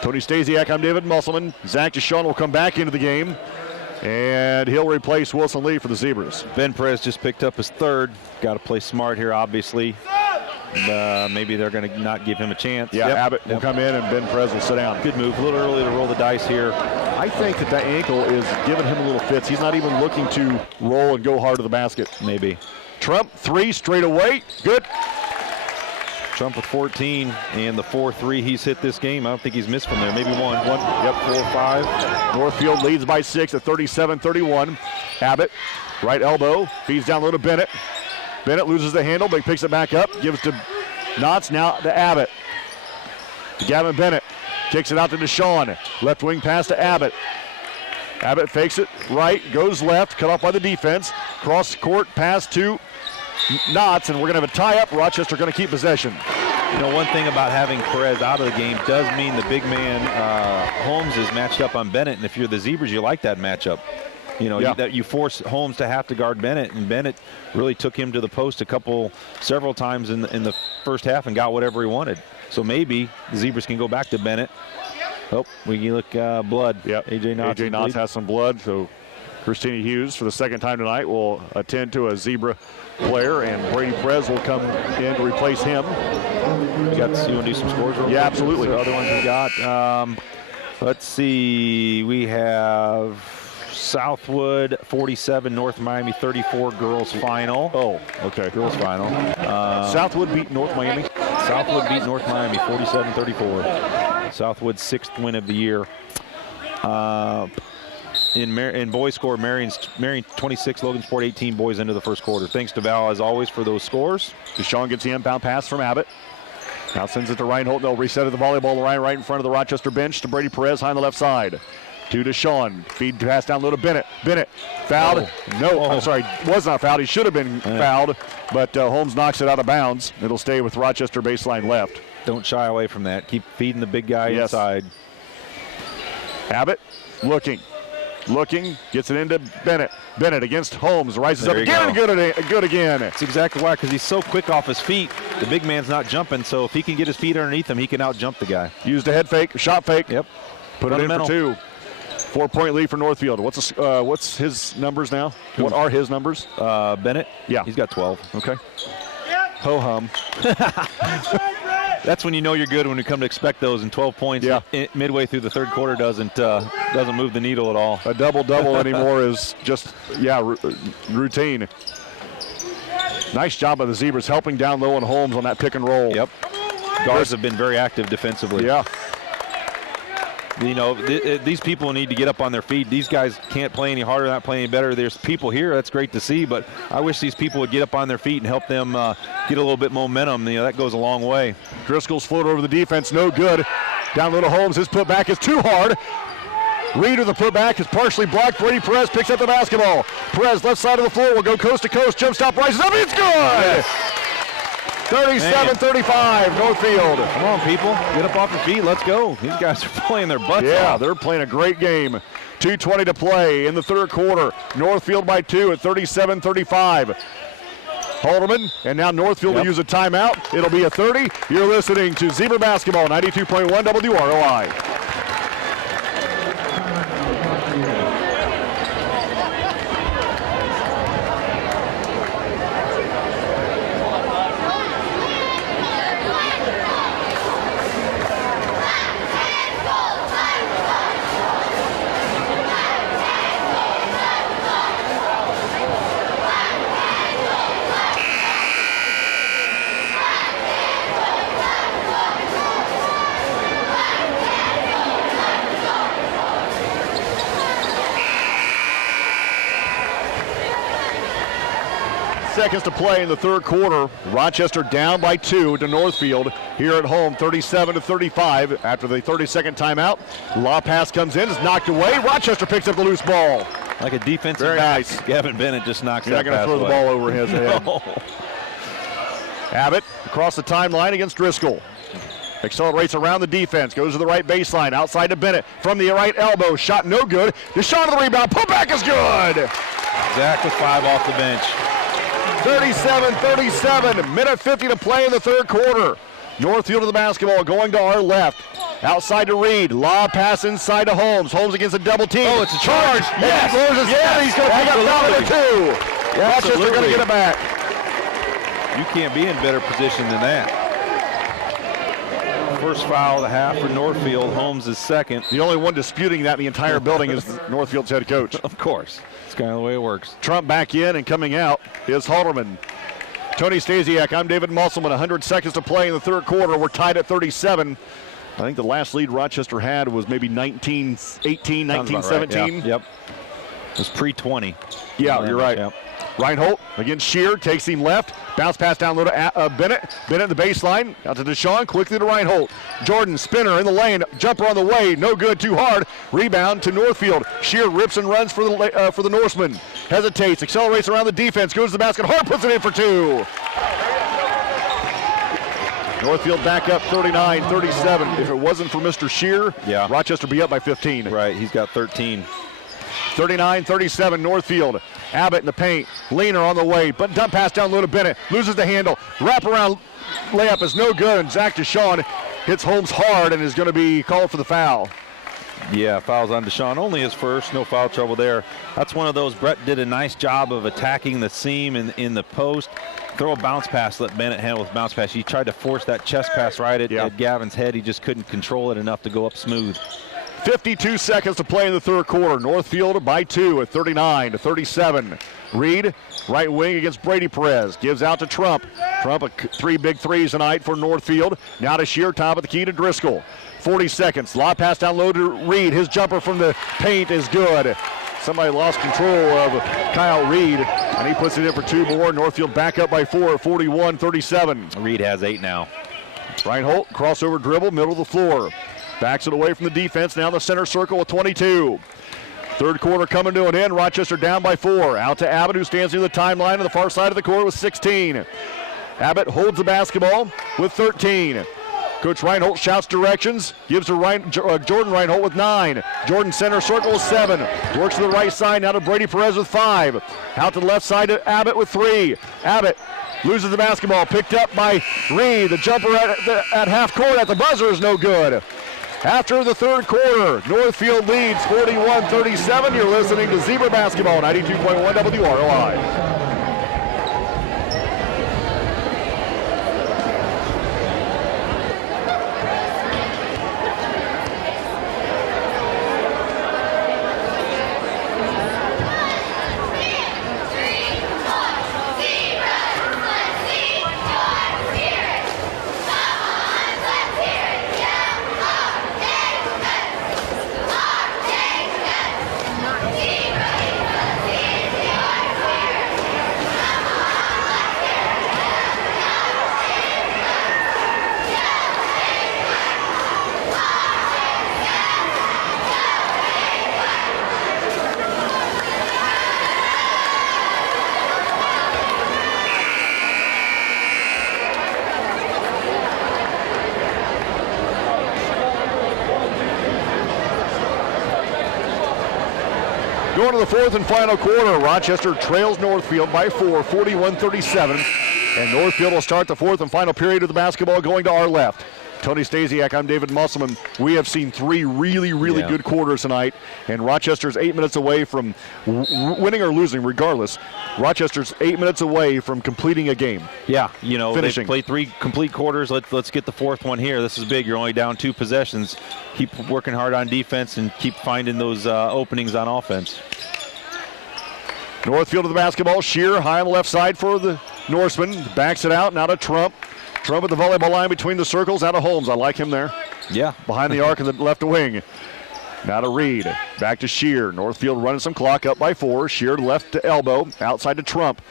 Tony Stasiak, I'm David Musselman. Zach Deshawn will come back into the game. And he'll replace Wilson Lee for the Zebras. Ben Perez just picked up his third. Got to play smart here, obviously. Maybe they're going to not give him a chance. Yeah, Abbott will come in and Ben Perez will sit down. Good move. A little early to roll the dice here. I think that ankle is giving him a little fits. He's not even looking to roll and go hard to the basket. Maybe. Trump, 3 straight away. Good. Trump with 14, and the 4-3 he's hit this game. I don't think he's missed from there. Maybe one. Yep, 4-5. Northfield leads by 6 at 37-31. Abbott, right elbow, feeds down low to Bennett. Bennett loses the handle, but picks it back up. Gives to Knotts, now to Abbott. Gavin Bennett kicks it out to Deshawn. Left wing pass to Abbott. Abbott fakes it right, goes left, cut off by the defense. Cross court pass to Knotts, and we're going to have a tie-up. Rochester going to keep possession. You know, one thing about having Perez out of the game does mean the big man Holmes is matched up on Bennett, and if you're the Zebras, you like that matchup. You know, that you force Holmes to have to guard Bennett, and Bennett really took him to the post several times in the first half and got whatever he wanted. So maybe the Zebras can go back to Bennett. Oh, we can look blood. Yep. A.J. Knotts has some blood, so Christina Hughes for the second time tonight will attend to a Zebra player, and Brady Perez will come in to replace him. You want to do some scores? Yeah, absolutely. The other ones we got. Let's see. We have Southwood 47, North Miami 34, girls final. Oh, okay. Girls final. Southwood beat North Miami. Southwood beat North Miami 47-34. Southwood's 6th win of the year. In boys score, Marion 26, Logansport 18, boys into the first quarter. Thanks to Val, as always, for those scores. Deshawn gets the inbound pass from Abbott. Now sends it to Reinhold. They'll reset at the volleyball line right in front of the Rochester bench to Brady Perez high on the left side. To Deshawn. Feed pass down low to Bennett. Bennett fouled. I'm sorry, was not fouled. He should have been fouled, but Holmes knocks it out of bounds. It'll stay with Rochester baseline left. Don't shy away from that. Keep feeding the big guy inside. Abbott looking, gets it into Bennett. Bennett against Holmes, rises up again, and good again. That's exactly why, because he's so quick off his feet. The big man's not jumping, so if he can get his feet underneath him, he can out-jump the guy. Used a head fake, shot fake. Yep. Put it in for 2. 4-point lead for Northfield. What's his numbers now? What are his numbers? Bennett? Yeah. He's got 12. Okay. Ho-hum. That's when you know you're good, when you come to expect those, and 12 points midway through the third quarter doesn't move the needle at all. A double-double anymore is just, routine. Nice job by the Zebras helping down low on Holmes on that pick and roll. Yep. Guards have been very active defensively. Yeah. You know, these people need to get up on their feet. These guys can't play any harder, not play any better. There's people here, that's great to see, but I wish these people would get up on their feet and help them get a little bit momentum. You know, that goes a long way. Driscoll's float over the defense, no good. Down low to Holmes, his putback is too hard. Reed with the putback is partially blocked. Brady Perez picks up the basketball. Perez, left side of the floor, will go coast to coast. Jump stop, rises up, it's good! Yes. 37-35, Northfield. Come on, people. Get up off your feet. Let's go. These guys are playing their butts off. Yeah, they're playing a great game. 2:20 to play in the third quarter. Northfield by 2 at 37-35. Haldeman, and now Northfield will use a timeout. It'll be a 30. You're listening to Zebra Basketball, 92.1 WROI. Seconds to play in the third quarter. Rochester down by 2 to Northfield here at home, 37-35 after the 30-second timeout. Law pass comes in, is knocked away. Rochester picks up the loose ball. Like a defensive Very back. nice. Gavin Bennett just knocks You're that not going to pass throw away. the ball over his head. No. Abbott across the timeline against Driscoll. Accelerates around the defense, goes to the right baseline, outside to Bennett. From the right elbow, shot no good. Deshaun to the rebound, putback is good! Zach with 5 off the bench. 37-37, minute 50 to play in the third quarter. Northfield of the basketball going to our left. Outside to Reed, lob pass inside to Holmes. Holmes against a double team. Oh, it's a charge. Yes, he's going to pick up foul number 2. Rochester going to get it back. You can't be in better position than that. First foul of the half for Northfield. Holmes is second. The only one disputing that in the entire building is Northfield's head coach. Of course. It's kind of the way it works. Trump back in, and coming out is Halderman. Tony Stasiak, I'm David Musselman. 100 seconds to play in the third quarter. We're tied at 37. I think the last lead Rochester had was maybe 19-18, 19-17. Right. Yep. It was pre-20. Yeah, you're right. Yep. Reinhold against Shear, takes him left. Bounce pass down low to Bennett. Bennett the baseline. Out to Deshaun, quickly to Reinhold. Jordan, spinner in the lane. Jumper on the way, no good, too hard. Rebound to Northfield. Shear rips and runs for the Norseman. Hesitates, accelerates around the defense, goes to the basket. Hart puts it in for 2. Northfield back up 39-37. If it wasn't for Mr. Shear, Rochester be up by 15. Right, he's got 13. 39-37 Northfield. Abbott in the paint. Leaner on the way, but dump pass down low to Bennett. Loses the handle. Wrap around layup is no good, and Zach Deshaun hits Holmes hard and is going to be called for the foul. Yeah, fouls on Deshaun. Only his first. No foul trouble there. That's one of those. Brett did a nice job of attacking the seam in the post. Throw a bounce pass, let Bennett handle with bounce pass. He tried to force that chest pass right at Gavin's head. He just couldn't control it enough to go up smooth. 52 seconds to play in the third quarter. Northfield by 2 at 39-37. Reed, right wing against Brady Perez. Gives out to Trump. Trump, 3 big threes tonight for Northfield. Now to Shear, top of the key to Driscoll. 40 seconds. Lob pass down low to Reed. His jumper from the paint is good. Somebody lost control of Kyle Reed, and he puts it in for 2 more. Northfield back up by 4 at 41-37. Reed has 8 now. Reinhold, crossover dribble, middle of the floor. Backs it away from the defense, now in the center circle with 22. Third quarter coming to an end. Rochester down by 4. Out to Abbott, who stands near the timeline on the far side of the court with 16. Abbott holds the basketball with 13. Coach Reinhold shouts directions, gives to Jordan Reinhold with 9. Jordan center circle with 7. Works to the right side, now to Brady Perez with 5. Out to the left side to Abbott with 3. Abbott loses the basketball, picked up by Reed. The jumper at half court at the buzzer is no good. After the third quarter, Northfield leads 41-37. You're listening to Zebra Basketball, 92.1 WROI. Going to the fourth and final quarter, Rochester trails Northfield by 4, 41-37. And Northfield will start the fourth and final period of the basketball going to our left. Tony Stasiak, I'm David Musselman. We have seen 3 really good quarters tonight, and Rochester's 8 minutes away from winning or losing, regardless. Rochester's 8 minutes away from completing a game. Yeah, you know, Finishing. they've played 3 complete quarters. Let's get the fourth one here. This is big. You're only down 2 possessions. Keep working hard on defense and keep finding those openings on offense. Northfield of the basketball. Shear high on the left side for the Norseman. Backs it out, now to Trump. Trump at the volleyball line between the circles, out of Holmes. I like him there. Yeah. Behind the arc of the left wing. Now to Reed. Back to Shear. Northfield running some clock, up by 4. Shear left to elbow. Outside to Trump.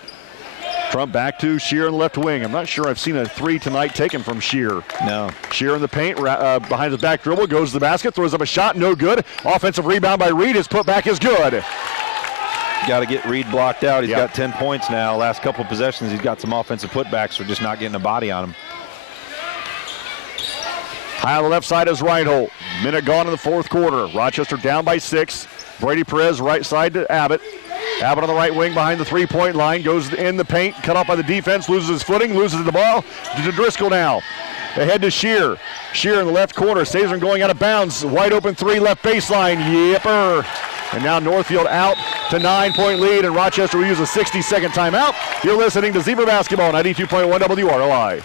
Trump back to Shear in the left wing. I'm not sure I've seen a 3 tonight taken from Shear. No. Shear in the paint, behind his back dribble, goes to the basket, throws up a shot, no good. Offensive rebound by Reed. His putback is good. Got to get Reed blocked out. He's got 10 points now. Last couple of possessions, he's got some offensive putbacks. We're just not getting a body on him. High on the left side is Reinhold. Minute gone in the fourth quarter. Rochester down by 6. Brady Perez right side to Abbott. Abbott on the right wing behind the three-point line. Goes in the paint, cut off by the defense, loses his footing, loses the ball. To Driscoll now. Ahead to Shear. Shear in the left corner. Saves him going out of bounds. Wide open 3 left baseline. Yipper. And now Northfield out to 9-point lead, and Rochester will use a 60-second timeout. You're listening to Zebra Basketball, 92.1 WROI.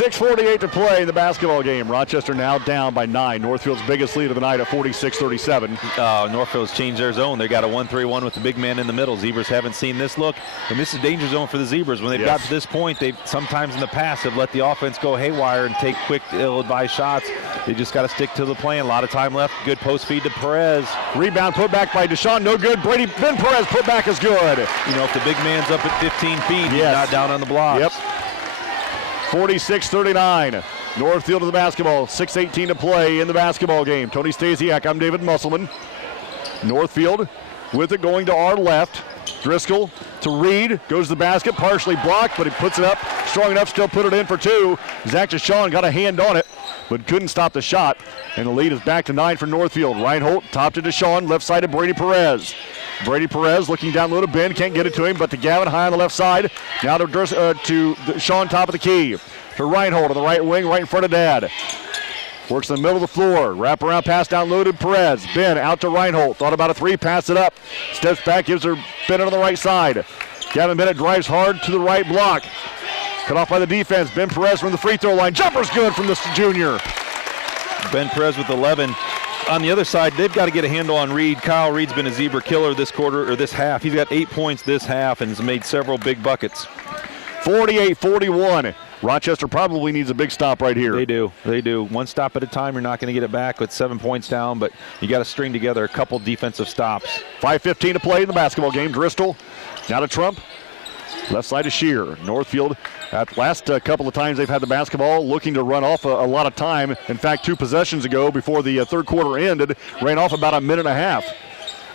.6:48 to play in the basketball game. Rochester now down by 9. Northfield's biggest lead of the night at 46-37. Northfield's changed their zone. They got a 1-3-1 with the big man in the middle. Zebras haven't seen this look, and this is danger zone for the Zebras. When they've got to this point, they've sometimes in the past have let the offense go haywire and take quick, ill-advised shots. They just got to stick to the plan. A lot of time left. Good post feed to Perez. Rebound put back by Deshaun. No good. Ben Perez put back is good. You know, if the big man's up at 15 feet, he's not down on the blocks. Yep. 46-39. Northfield of the basketball. 6:18 to play in the basketball game. Tony Stasiak, I'm David Musselman. Northfield with it going to our left. Driscoll to Reed. Goes to the basket. Partially blocked, but he puts it up. Strong enough, still put it in for 2. Zach Deshaun got a hand on it, but couldn't stop the shot. And the lead is back to 9 for Northfield. Reinhold, top to Deshaun. Left side to Brady Perez. Brady Perez looking down low to Ben, can't get it to him, but to Gavin high on the left side. Now to Sean, top of the key. To Reinhold on the right wing, right in front of Dad. Works in the middle of the floor. Wrap around pass down low to Perez. Ben out to Reinhold. Thought about a 3, pass it up. Steps back, gives her Bennett on the right side. Gavin Bennett drives hard to the right block. Cut off by the defense. Ben Perez from the free throw line. Jumper's good from the junior. Ben Perez with 11. On the other side, they've got to get a handle on Reed. Kyle Reed's been a Zebra killer this quarter, or this half. He's got 8 points this half and has made several big buckets. 48-41. Rochester probably needs a big stop right here. They do. They do. One stop at a time. You're not going to get it back with 7 points down, but you got to string together a couple defensive stops. 5:15 to play in the basketball game. Driscoll now to Trump. Left side to Shear. Northfield, at last couple of times they've had the basketball, looking to run off a lot of time. In fact, 2 possessions ago before the third quarter ended, ran off about a minute and a half.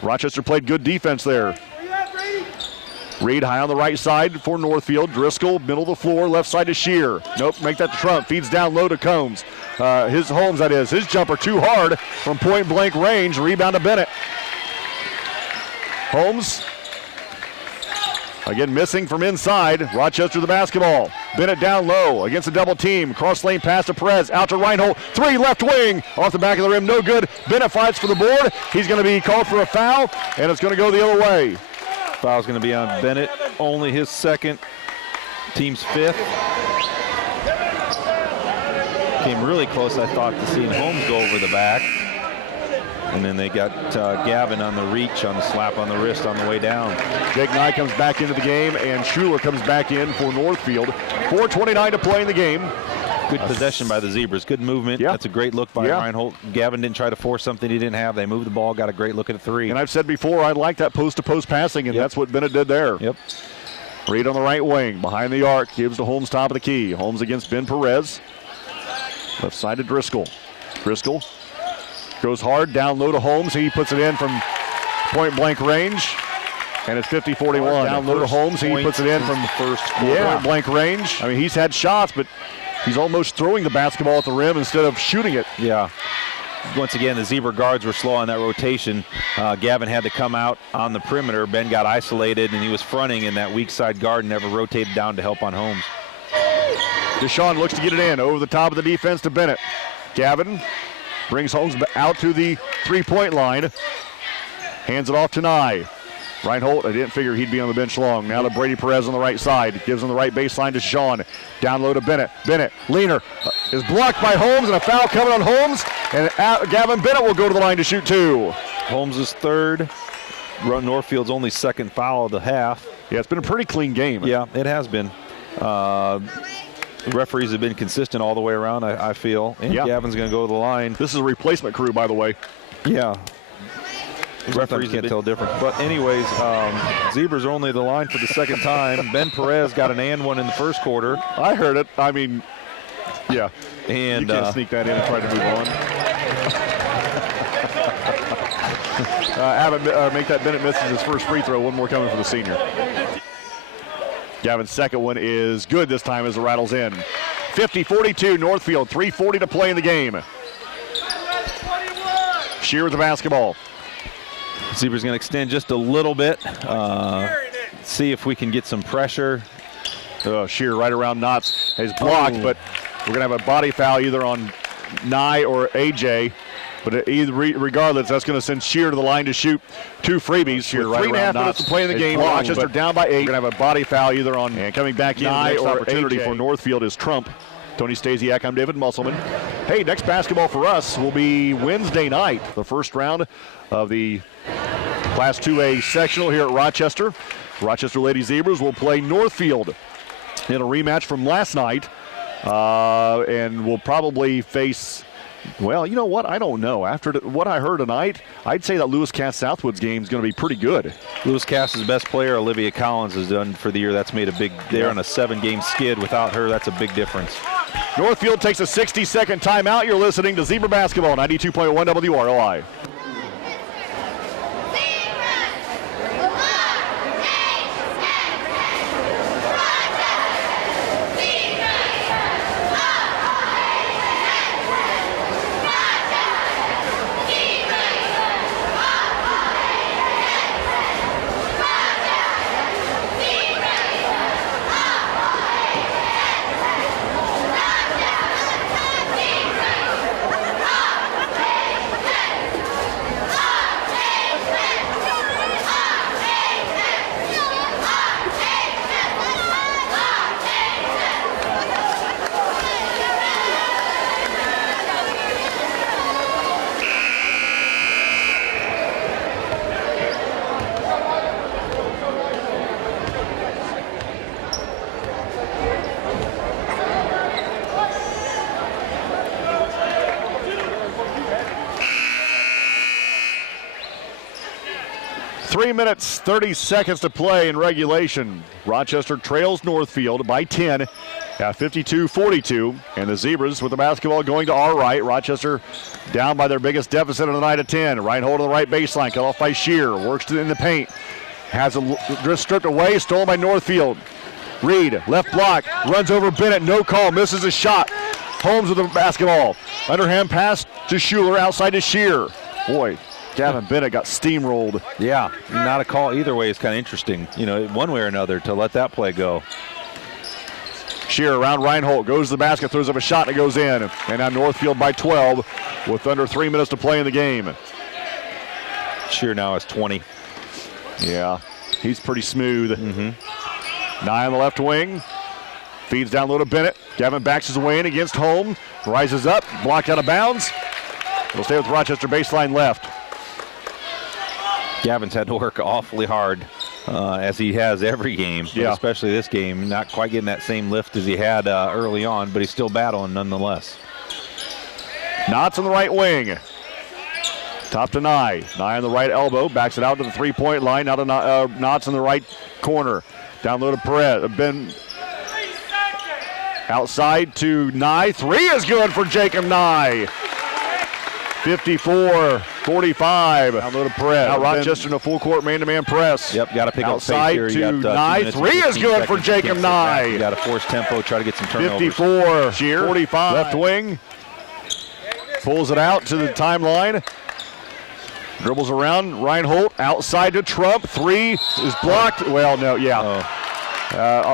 Rochester played good defense there. Reed high on the right side for Northfield. Driscoll, middle of the floor, left side to Shear. Nope, make that to Trump. Feeds down low to Combs. Holmes, that is. His jumper too hard from point blank range. Rebound to Bennett. Holmes, again missing from inside. Rochester the basketball. Bennett down low against a double team. Cross lane pass to Perez. Out to Reinhold. 3 left wing. Off the back of the rim. No good. Bennett fights for the board. He's going to be called for a foul, and it's going to go the other way. Foul's going to be on Bennett. Only his second. Team's 5th. Came really close, I thought, to seeing Holmes go over the back. And then they got Gavin on the reach on the slap on the wrist on the way down. Jake Nye comes back into the game, and Schuler comes back in for Northfield. 4:29 to play in the game. Good possession by the Zebras. Good movement. Yeah. That's a great look by Reinhold. Gavin didn't try to force something he didn't have. They moved the ball, got a great look at a 3. And I've said before, I like that post-to-post passing, and that's what Bennett did there. Yep. Reed on the right wing, behind the arc, gives to Holmes top of the key. Holmes against Ben Perez. Left side to Driscoll. Driscoll goes hard, down low to Holmes. He puts it in from point blank range. And it's 50-41. Down low to Holmes. He puts it in from the first point blank range. I mean, he's had shots, but he's almost throwing the basketball at the rim instead of shooting it. Yeah. Once again, the Zebra guards were slow on that rotation. Gavin had to come out on the perimeter. Ben got isolated, and he was fronting, and that weak side guard never rotated down to help on Holmes. Deshaun looks to get it in over the top of the defense to Bennett. Gavin brings Holmes out to the three-point line. Hands it off to Nye. Reinhold, I didn't figure he'd be on the bench long. Now to Brady Perez on the right side. Gives him the right baseline to Sean. Down low to Bennett. Bennett, leaner, is blocked by Holmes, and a foul coming on Holmes. And Gavin Bennett will go to the line to shoot 2. Holmes' 3rd. Northfield's only 2nd foul of the half. Yeah, it's been a pretty clean game. Yeah, it has been. Referees have been consistent all the way around, I feel. And Gavin's going to go to the line. This is a replacement crew, by the way. Yeah. Referees can't tell difference. But anyways, Zebras are only the line for the 2nd time. Ben Perez got an and one in the 1st quarter. I heard it. I mean, yeah. And you can't sneak that in and try to move on. Make that Bennett misses his first free throw. One more coming for the senior. Gavin's second one is good this time as it rattles in. 50-42 Northfield. 3:40 to play in the game. Shear with the basketball. Zebra's going to extend just a little bit. See if we can get some pressure. Shear right around Knotts is blocked, but we're going to have a body foul either on Nye or AJ. But regardless, that's going to send Shear to the line to shoot 2 freebies. Shear right around 3.5 minutes to play in the game. Rochester down by 8. We're going to have a body foul either on and coming back in. Nye or opportunity AJ. For Northfield is Trump. Tony Stasiak, I'm David Musselman. Hey, next basketball for us will be Wednesday night, the first round of the Class 2A sectional here at Rochester. Rochester Lady Zebras will play Northfield in a rematch from last night, and will probably face, well, you know what? I don't know. After what I heard tonight, I'd say that Lewis Cass Southwood's game is going to be pretty good. Lewis Cass's best player, Olivia Collins, is done for the year. That's made a big, they're on a 7-game skid. Without her, that's a big difference. Northfield takes a 60-second timeout. You're listening to Zebra Basketball, 92.1 WROI. Three minutes, 30 seconds to play in regulation. Rochester trails Northfield by 10 at 52-42. And the Zebras with the basketball going to our right. Rochester down by their biggest deficit of the night at 10. Reinhold on the right baseline, cut off by Shear. Works in the paint. Has a drift stripped away, stolen by Northfield. Reed, left block, runs over Bennett, no call, misses a shot. Holmes with the basketball. Underhand pass to Schuler, outside to Shear. Boy, Gavin Bennett got steamrolled. Yeah, not a call either way is kind of interesting, you know, one way or another to let that play go. Shear around Reinhold, goes to the basket, throws up a shot, and it goes in. And now Northfield by 12 with under 3 minutes to play in the game. Shear now has 20. Yeah, he's pretty smooth. Nye on the left wing. Feeds down low to Bennett. Gavin backs his way in against Holmes. Rises up, blocked out of bounds. It'll stay with Rochester baseline left. Gavin's had to work awfully hard, as he has every game, but especially this game. Not quite getting that same lift as he had early on, but he's still battling nonetheless. Knotts on the right wing. Top to Nye. Nye on the right elbow. Backs it out to the three-point line. Now to Knotts in the right corner. Down low to Perez. Ben outside to Nye. Three is good for Jacob Nye. 54-45. Down low to Perez. Now Rochester in a full court man-to-man press. Yep, got to pick outside up pace here. To Nye. Three is good for Jacob Nye. You got to force tempo, try to get some turnovers. 54. Shear. 45. Left wing. Pulls it out to the timeline. Dribbles around. Reinhold outside to Trump. Three is blocked. Well, no,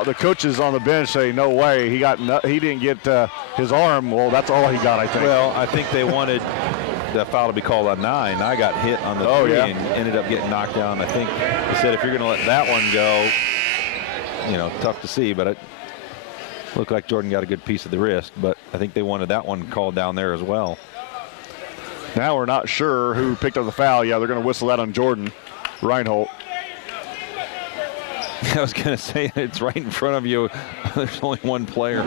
the coaches on the bench say no way. He didn't get his arm. Well, that's all he got, I think. Well, I think they wanted that foul to be called on Nye. Nye got hit on the three and ended up getting knocked down. I think he said if you're going to let that one go, you know, tough to see, but it looked like Jordan got a good piece of the wrist. But I think they wanted that one called down there as well. Now we're not sure who picked up the foul. Yeah, they're going to whistle that on Jordan Reinhold. I was going to say it's right in front of you. There's only one player.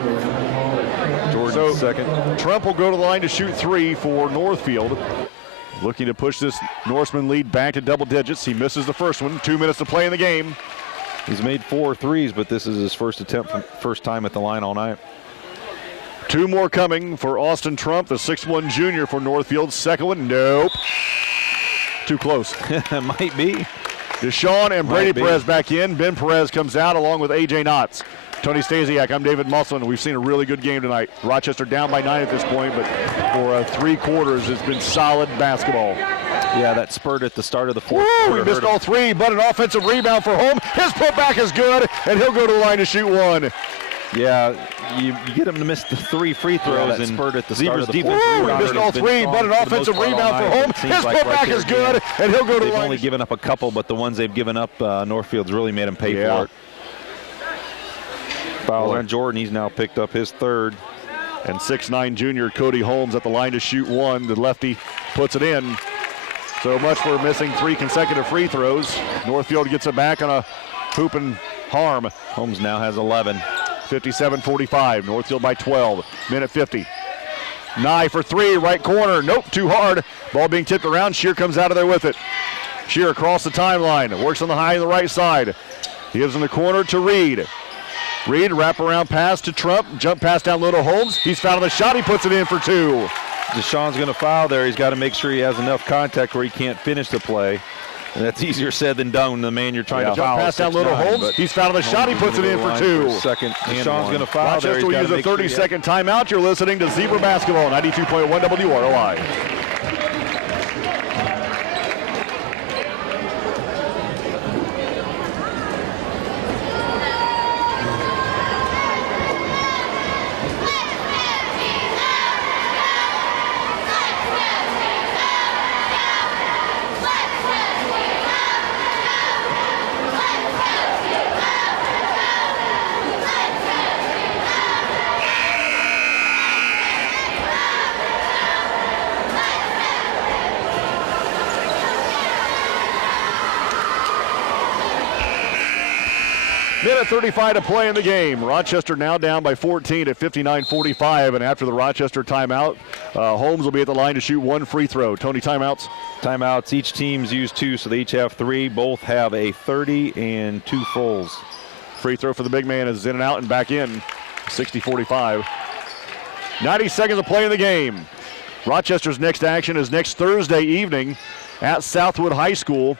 Jordan second. Trump will go to the line to shoot three for Northfield. Looking to push this Norseman lead back to double digits. He misses the first one. 2 minutes to play in the game. He's made 4 threes, but this is his first attempt, first time at the line all night. Two more coming for Austin Trump, the 6'1 junior for Northfield. Second one, nope. Too close. Might be. Deshaun and Brady Perez back in. Ben Perez comes out along with A.J. Knotts. Tony Stasiak, I'm David Musselman. We've seen a really good game tonight. Rochester down by 9 at this point, but for 3 quarters, it's been solid basketball. Yeah, that spurt at the start of the fourth quarter. He missed all 3, but an offensive rebound for home. His putback is good, and he'll go to the line to shoot 1. Yeah, you get him to miss the 3 free throws and spurt at the start of the fourth quarter. He missed all 3, but an offensive rebound for home. His putback is good, and he'll go to the line. They've only given up a couple, but the ones they've given up, Northfield's really made them pay for it. Foul on Jordan. He's now picked up his 3rd. And 6'9 junior Cody Holmes at the line to shoot 1. The lefty puts it in. So much for missing 3 consecutive free throws. Northfield gets it back on a hoop and harm. Holmes now has 11. 57-45. Northfield by 12. Minute 50. Nye for 3, right corner. Nope, too hard. Ball being tipped around. Shear comes out of there with it. Shear across the timeline. Works on the high on the right side. He gives in the corner to Reed. Reed, wraparound pass to Trump. Jump pass down low to Holmes. He's fouled on the shot. He puts it in for 2. Deshaun's going to foul there. He's got to make sure he has enough contact where he can't finish the play. And that's easier said than done. The man you're trying to foul. Jump pass down low to Holmes. He's fouled on the shot. He puts it in for 2. Second. Deshaun's going to foul. Rochester will use a 30-second timeout. You're listening to Zebra Basketball, 92.1 WROI. Minute 35 to play in the game. Rochester now down by 14 at 59-45, and after the Rochester timeout, Holmes will be at the line to shoot 1 free throw. Tony, timeouts? Timeouts. Each team's used 2, so they each have 3. Both have a 30 and 2 fulls. Free throw for the big man is in and out and back in. 60-45. 90 seconds of play in the game. Rochester's next action is next Thursday evening at Southwood High School.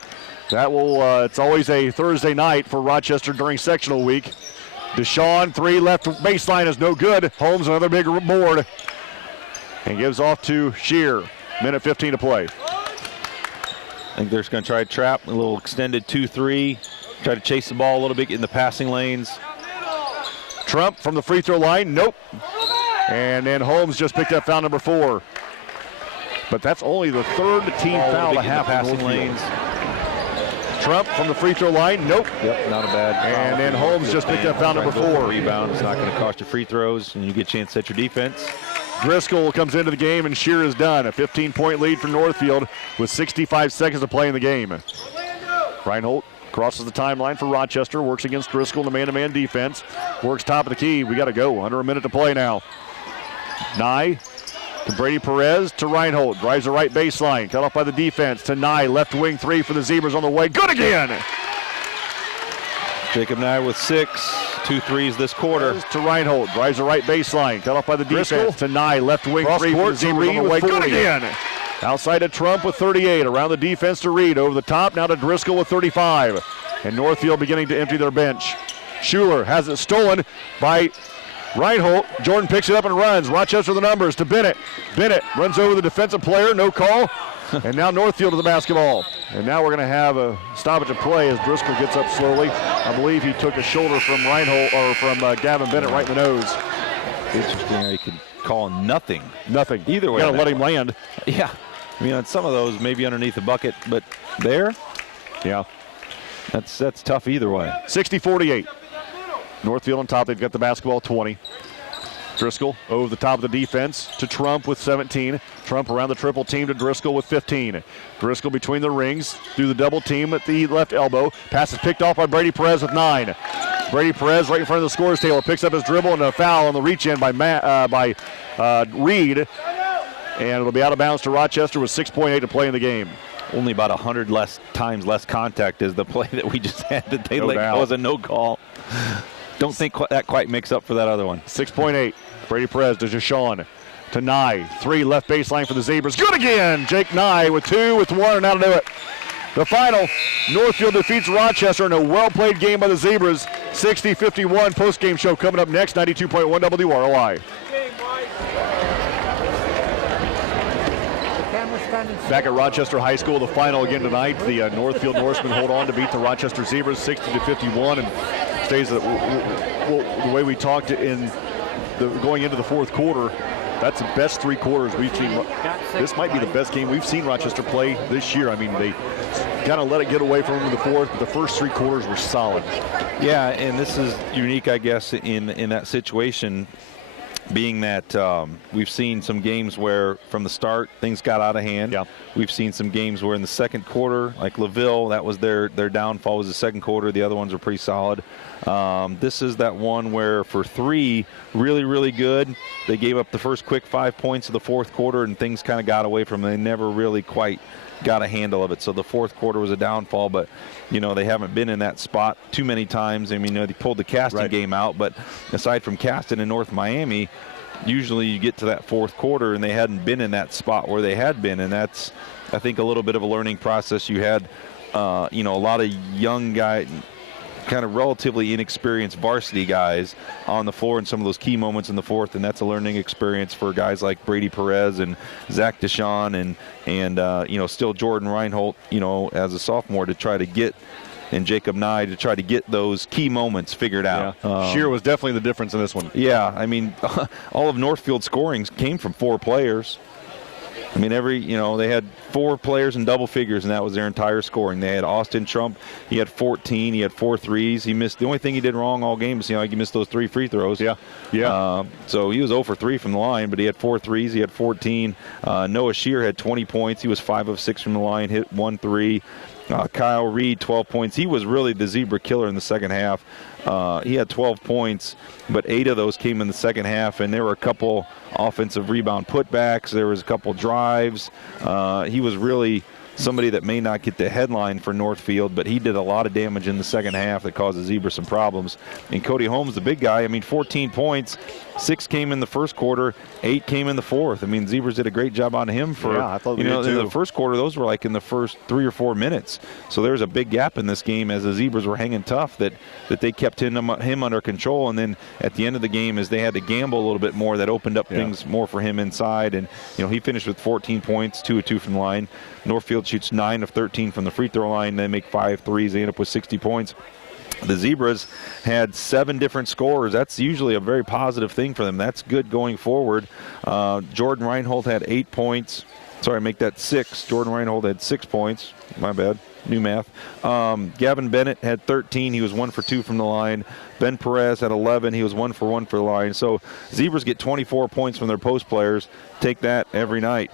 That will, it's always a Thursday night for Rochester during sectional week. Deshaun, 3 left baseline is no good. Holmes, another big board. And gives off to Shear. Minute 15 to play. I think they're just going to try to trap a little extended 2-3. Try to chase the ball a little bit in the passing lanes. Trump from the free throw line. Nope. And then Holmes just picked up foul number 4. But that's only the third team foul to have passing lanes. Trump from the free throw line. Nope. Yep, not a bad foul. And then Holmes just picked up foul number 4. Rebound. It's not going to cost you free throws, and you get a chance to set your defense. Driscoll comes into the game, and Shear is done. A 15-point lead for Northfield with 65 seconds to play in the game. Reinhold crosses the timeline for Rochester, works against Driscoll in the man-to-man defense. Works top of the key. We got to go. Under a minute to play now. Nye to Brady Perez to Reinhold. Drives the right baseline. Cut off by the defense to Nye. Left wing 3 for the Zebras on the way. Good again! Jacob Nye with 6. 2 threes this quarter. To Reinhold. Drives the right baseline. Cut off by the defense. Driscoll to Nye. Left wing 3 for the Zebras on the way. Good again! Outside to Trump with 38. Around the defense to Reed. Over the top now to Driscoll with 35. And Northfield beginning to empty their bench. Schuler has it stolen by Reinhold. Jordan picks it up and runs. Rochester the numbers to Bennett. Bennett runs over the defensive player. No call. And now Northfield to the basketball. And now we're going to have a stoppage of play as Driscoll gets up slowly. I believe he took a shoulder from Reinhold or from Gavin Bennett right in the nose. Interesting how you can call nothing. Nothing. Either way. You got to let him land. Yeah. I mean, on some of those, maybe underneath the bucket, but there, yeah, that's tough either way. 60-48. Northfield on top. They've got the basketball 20. Driscoll over the top of the defense to Trump with 17. Trump around the triple team to Driscoll with 15. Driscoll between the rings through the double team at the left elbow. Pass is picked off by Brady Perez with 9. Brady Perez right in front of the scorer's table picks up his dribble and a foul on the reach in by Reed. And it'll be out of bounds to Rochester with 6.8 to play in the game. Only about 100 less times less contact is the play that we just had that they was a no call. Don't think that quite makes up for that other one. 6.8. Brady Perez to Deshaun to Nye. 3 left baseline for the Zebras. Good again. Jake Nye with 2, with 1, and now to do it. The final, Northfield defeats Rochester in a well-played game by the Zebras. 60-51. Post-game show coming up next. 92.1 WROI. Back at Rochester High School, the final again tonight. The Northfield Norsemen hold on to beat the Rochester Zebras 60-51, and stays the way we talked in going into the fourth quarter. That's the best 3 quarters we've seen. This might be the best game we've seen Rochester play this year. I mean, they kind of let it get away from them in the fourth, but the first 3 quarters were solid. Yeah, and this is unique, I guess, in that situation, being that we've seen some games where from the start things got out of hand. Yeah. We've seen some games where in the second quarter, like LaVille, that was their downfall was the second quarter. The other ones were pretty solid. This is that one where for 3, really, really good. They gave up the first quick 5 points of the fourth quarter, and things kind of got away from them. They never really quite got a handle of it. So the fourth quarter was a downfall, but they haven't been in that spot too many times. I mean, they pulled the Caston game out, but aside from Caston and North Miami, usually you get to that fourth quarter and they hadn't been in that spot where they had been, and that's, I think, a little bit of a learning process. You had a lot of young guys, kind of relatively inexperienced varsity guys on the floor in some of those key moments in the fourth, and that's a learning experience for guys like Brady Perez and Zach Deshaun and still Jordan Reinhold, as a sophomore, to try to get, and Jacob Nye to try to get those key moments figured out. Yeah. Shear was definitely the difference in this one. Yeah, I mean, all of Northfield's scoring came from 4 players. I mean, they had 4 players in double figures, and that was their entire scoring. They had Austin Trump. He had 14. He had 4 threes. He missed. The only thing he did wrong all game is, he missed those 3 free throws. Yeah. So he was 0 for 3 from the line, but he had 4 threes. He had 14. Noah Shear had 20 points. He was 5 of 6 from the line, hit 1 3. Kyle Reed, 12 points. He was really the Zebra killer in the second half. He had 12 points, but 8 of those came in the second half, and there were a couple offensive rebound putbacks. There was a couple drives. He was really somebody that may not get the headline for Northfield, but he did a lot of damage in the second half that caused the Zebras some problems. And Cody Holmes, the big guy, I mean, 14 points, 6 came in the first quarter, 8 came in the fourth. I mean, Zebras did a great job on him for, I thought in too. the first quarter, those were like in the first 3 or 4 minutes. So there's a big gap in this game as the Zebras were hanging tough that they kept him under control. And then at the end of the game, as they had to gamble a little bit more, that opened up things more for him inside. And, he finished with 14 points, 2 of 2 from the line. Northfield shoots 9 of 13 from the free throw line. They make 5 threes. They end up with 60 points. The Zebras had 7 different scorers. That's usually a very positive thing for them. That's good going forward. Jordan Reinhold had 8 points. Sorry, make that 6. Jordan Reinhold had 6 points. My bad. New math. Gavin Bennett had 13. He was 1 for 2 from the line. Ben Perez had 11. He was 1 for 1 for the line. So Zebras get 24 points from their post players. Take that every night.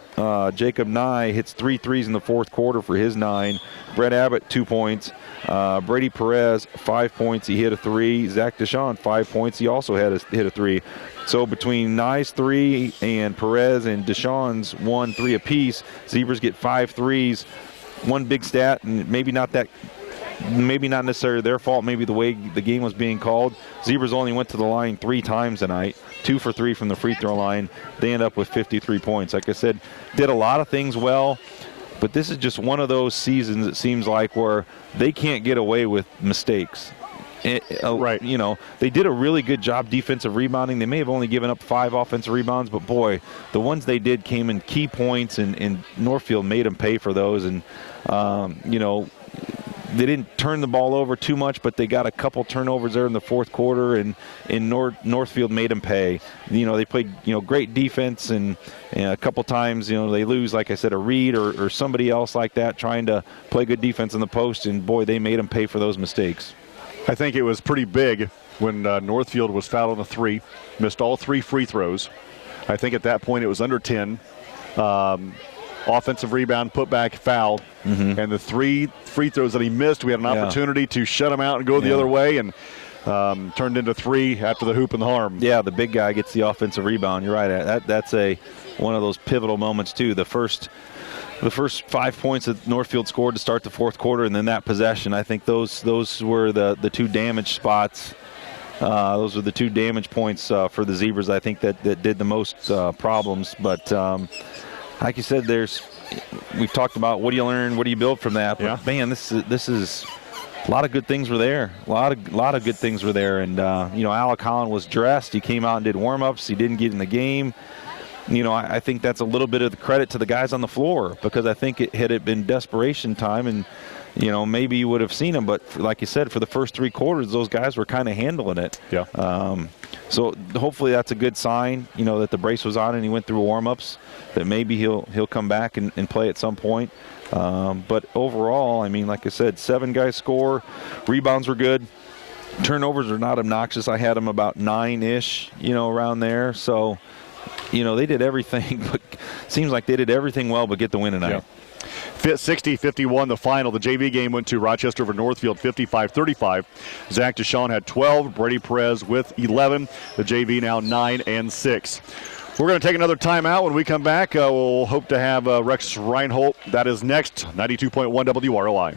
Jacob Nye hits 3 threes in the fourth quarter for his 9. Brett Abbott, 2 points. Brady Perez, 5 points. He hit a 3. Zach Deshawn, 5 points. He also hit a 3. So between Nye's 3 and Perez and Deshawn's 1 3 apiece, Zebras get 5 threes. One big stat, and maybe not necessarily their fault, maybe the way the game was being called. Zebras only went to the line 3 times tonight, 2 for 3 from the free throw line. They end up with 53 points. Like I said, did a lot of things well, but this is just one of those seasons, it seems like, where they can't get away with mistakes. Right. They did a really good job defensive rebounding. They may have only given up 5 offensive rebounds, but boy, the ones they did came in key points, and Northfield made them pay for those. And they didn't turn the ball over too much, but they got a couple turnovers there in the fourth quarter, and Northfield made them pay. They played great defense, and a couple times they lose, like I said, a Reed or somebody else like that trying to play good defense in the post, and boy, they made them pay for those mistakes. I think it was pretty big when Northfield was fouled on the 3, missed all 3 free throws. I think at that point it was under 10. Offensive rebound, put back, foul. And the 3 free throws that he missed, we had an opportunity to shut him out and go the other way, and turned into 3 after the hoop and the harm. Yeah, the big guy gets the offensive rebound. You're right. That's one of those pivotal moments too. The first 5 points that Northfield scored to start the fourth quarter, and then that possession, I think those were the 2 damage spots. Those were the 2 damage points for the Zebras, I think, that did the most problems. But like you said, we've talked about what do you learn, what do you build from that. But man, this is a lot of good things were there. A lot of good things were there. And Alec Holland was dressed. He came out and did warm-ups. He didn't get in the game. I think that's a little bit of the credit to the guys on the floor, because I think had it been desperation time, and maybe you would have seen them. But like you said, for the first 3 quarters, those guys were kind of handling it. Yeah. So hopefully that's a good sign, that the brace was on and he went through warm-ups, that maybe he'll come back and play at some point. But overall, I mean, like I said, 7 guys score. Rebounds were good. Turnovers are not obnoxious. I had them about 9-ish, around there. So, they did everything, but seems like they did everything well but get the win tonight. 60-51 the final. The JV game went to Rochester over Northfield 55-35. Zach Deshawn had 12. Brady Perez with 11. The JV now 9 and 6. We're going to take another timeout. When we come back, we'll hope to have Rex Reinhold. That is next. 92.1 WROI.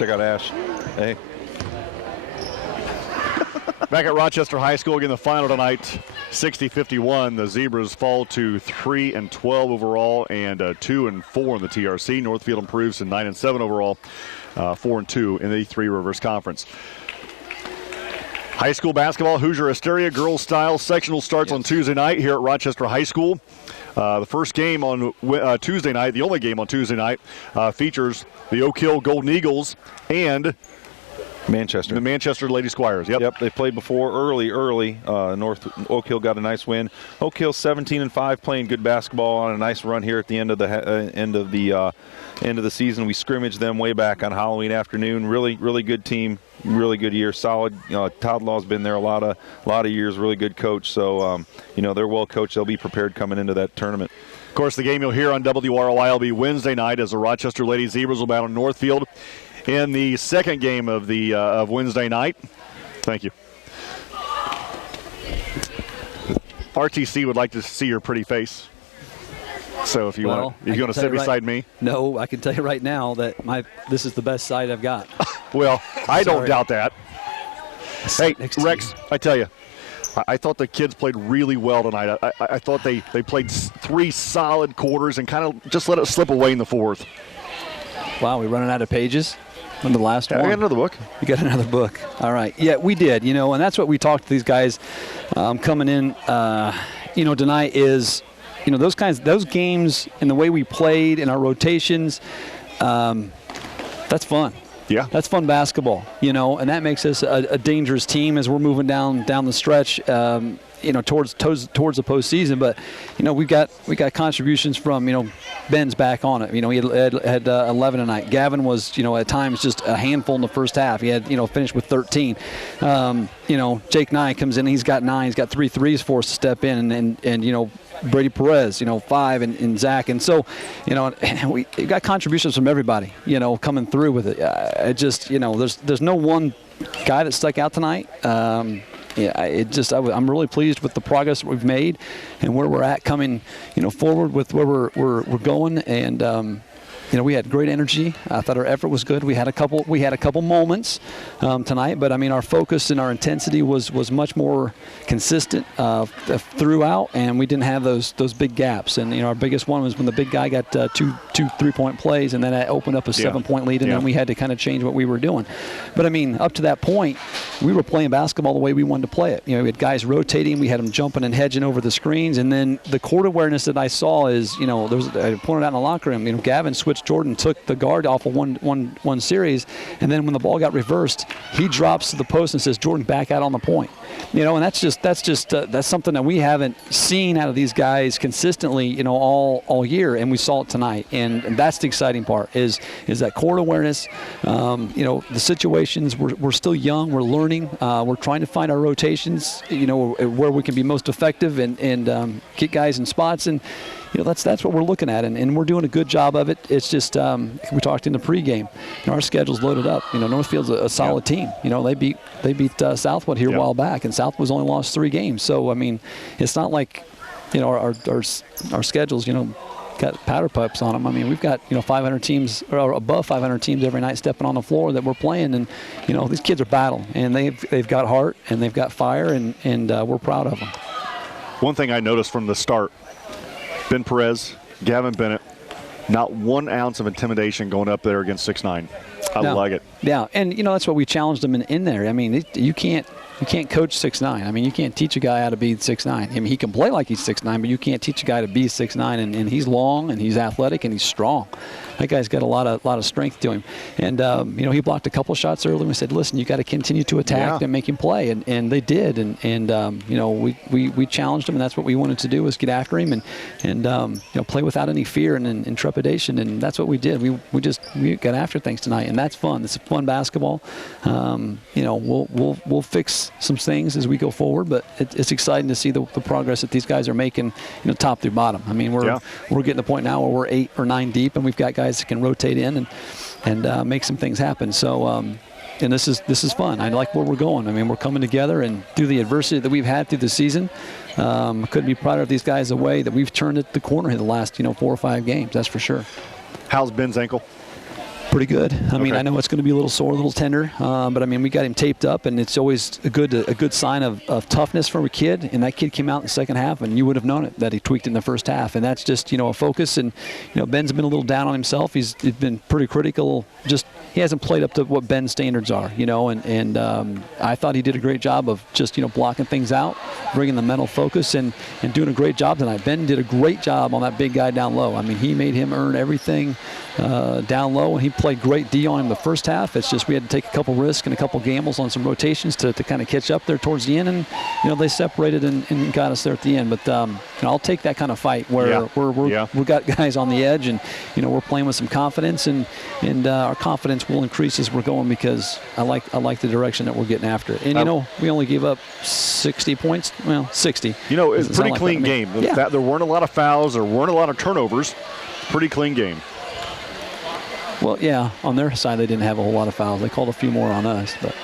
Check out Ash. Hey. Back at Rochester High School, again, the final tonight, 60-51. The Zebras fall to 3-12 overall and 2-4 in the TRC. Northfield improves to 9-7 overall, 4-2 in the Three Rivers Conference. High school basketball, Hoosier Hysteria, girls style sectional starts on Tuesday night here at Rochester High School. The first game on Tuesday night, the only game on Tuesday night, features the Oak Hill Golden Eagles and Manchester. The Manchester Lady Squires. Yep. They played before early. Oak Hill got a nice win. Oak Hill 17-5, playing good basketball on a nice run here at the end of the season. We scrimmaged them way back on Halloween afternoon. Really good team. Really good year. Solid. Todd Law's been there a lot of years. Really good coach. So they're well coached. They'll be prepared coming into that tournament. Of course, the game you'll hear on WROI will be Wednesday night as the Rochester Lady Zebras will battle Northfield in the second game of the of Wednesday night. Thank you. RTC would like to see your pretty face. So if you want, if you're going to sit beside me. No, I can tell you right now that this is the best side I've got. Well, I don't doubt that. Hey, Rex, I tell you, I thought the kids played really well tonight. I thought they played 3 solid quarters and kind of just let it slip away in the fourth. Wow, we're running out of pages. On the last one. I got another book. You got another book. All right. Yeah, we did, and that's what we talked to these guys coming in, tonight is, those games and the way we played in our rotations, that's fun. Yeah. That's fun basketball, and that makes us a dangerous team as we're moving down the stretch, towards the postseason. But, we got contributions from, Ben's back on it. He had 11 tonight. Gavin was, at times just a handful in the first half. He had, finished with 13. Jake Nye comes in. He's got 9. He's got 3 threes for us to step in, and Brady Perez, 5, and Zach. And so, we got contributions from everybody, coming through with it. There's no one guy that stuck out tonight. I'm really pleased with the progress that we've made and where we're at coming, forward with where we're going. And, we had great energy. I thought our effort was good. We had a couple moments tonight, but our focus and our intensity was much more consistent throughout, and we didn't have those big gaps. And our biggest one was when the big guy got two 3-point plays, and then that opened up a 7-point lead, and then we had to kind of change what we were doing. But up to that point, we were playing basketball the way we wanted to play it. We had guys rotating, we had them jumping and hedging over the screens, and then the court awareness that I saw is, I pointed out in the locker room, Gavin switched. Jordan took the guard off of one series, and then when the ball got reversed, he drops to the post and says, "Jordan, back out on the point." And that's something that we haven't seen out of these guys consistently, all year, and we saw it tonight. And that's the exciting part is that court awareness. The situations, we're still young, we're learning, we're trying to find our rotations, where we can be most effective and get guys in spots. And that's what we're looking at, and we're doing a good job of it. It's just we talked in the pregame. Our schedule's loaded up. Northfield's a solid team. They beat Southwood here a while back, and Southwood's only lost 3 games. So it's not like our schedules got powder puffs on them. We've got 500 teams or above 500 teams every night stepping on the floor that we're playing, and these kids are battling, and they've got heart and they've got fire, and we're proud of them. One thing I noticed from the start. Ben Perez, Gavin Bennett, not 1 ounce of intimidation going up there against 6'9". I like it. Yeah, and that's what we challenged them in there. You can't coach 6'9". You can't teach a guy how to be 6'9". He can play like he's 6'9", but you can't teach a guy to be 6'9", and he's long and he's athletic and he's strong. That guy's got a lot of strength to him. And he blocked a couple shots early, and we said, listen, you got to continue to attack and make him play, and they did. And we challenged him, and that's what we wanted to do, was get after him and play without any fear and trepidation, and that's what we did. We got after things tonight, and that's fun. It's fun basketball. We'll fix some things as we go forward, but it's exciting to see the progress that these guys are making, top through bottom. We're getting to the point now where we're 8 or 9 deep, and we've got guys that can rotate in and make some things happen. So, and this is fun. I like where we're going. We're coming together, and through the adversity that we've had through the season, couldn't be prouder of these guys the way that we've turned the corner in the last 4 or 5 games. That's for sure. How's Ben's ankle? Pretty good. I mean, I know it's going to be a little sore, a little tender, but I mean, we got him taped up, and it's always a good sign of toughness from a kid. And that kid came out in the second half, and you would have known it that he tweaked in the first half. And that's just a focus. And Ben's been a little down on himself. He's been pretty critical. Just he hasn't played up to what Ben's standards are, And I thought he did a great job of just blocking things out, bringing the mental focus, and doing a great job tonight. Ben did a great job on that big guy down low. I mean, he made him earn everything down low, and he played great D on him the first half. It's just we had to take a couple risks and a couple gambles on some rotations to kind of catch up there towards the end, and they separated and got us there at the end. But I'll take that kind of fight where we've got guys on the edge, and we're playing with some confidence, and our confidence will increase as we're going, because I like the direction that we're getting after. And we only gave up 60 points. Well, 60. It's a pretty clean game. There weren't a lot of fouls. There weren't a lot of turnovers. Pretty clean game. Well, yeah, on their side they didn't have a whole lot of fouls. They called a few more on us, but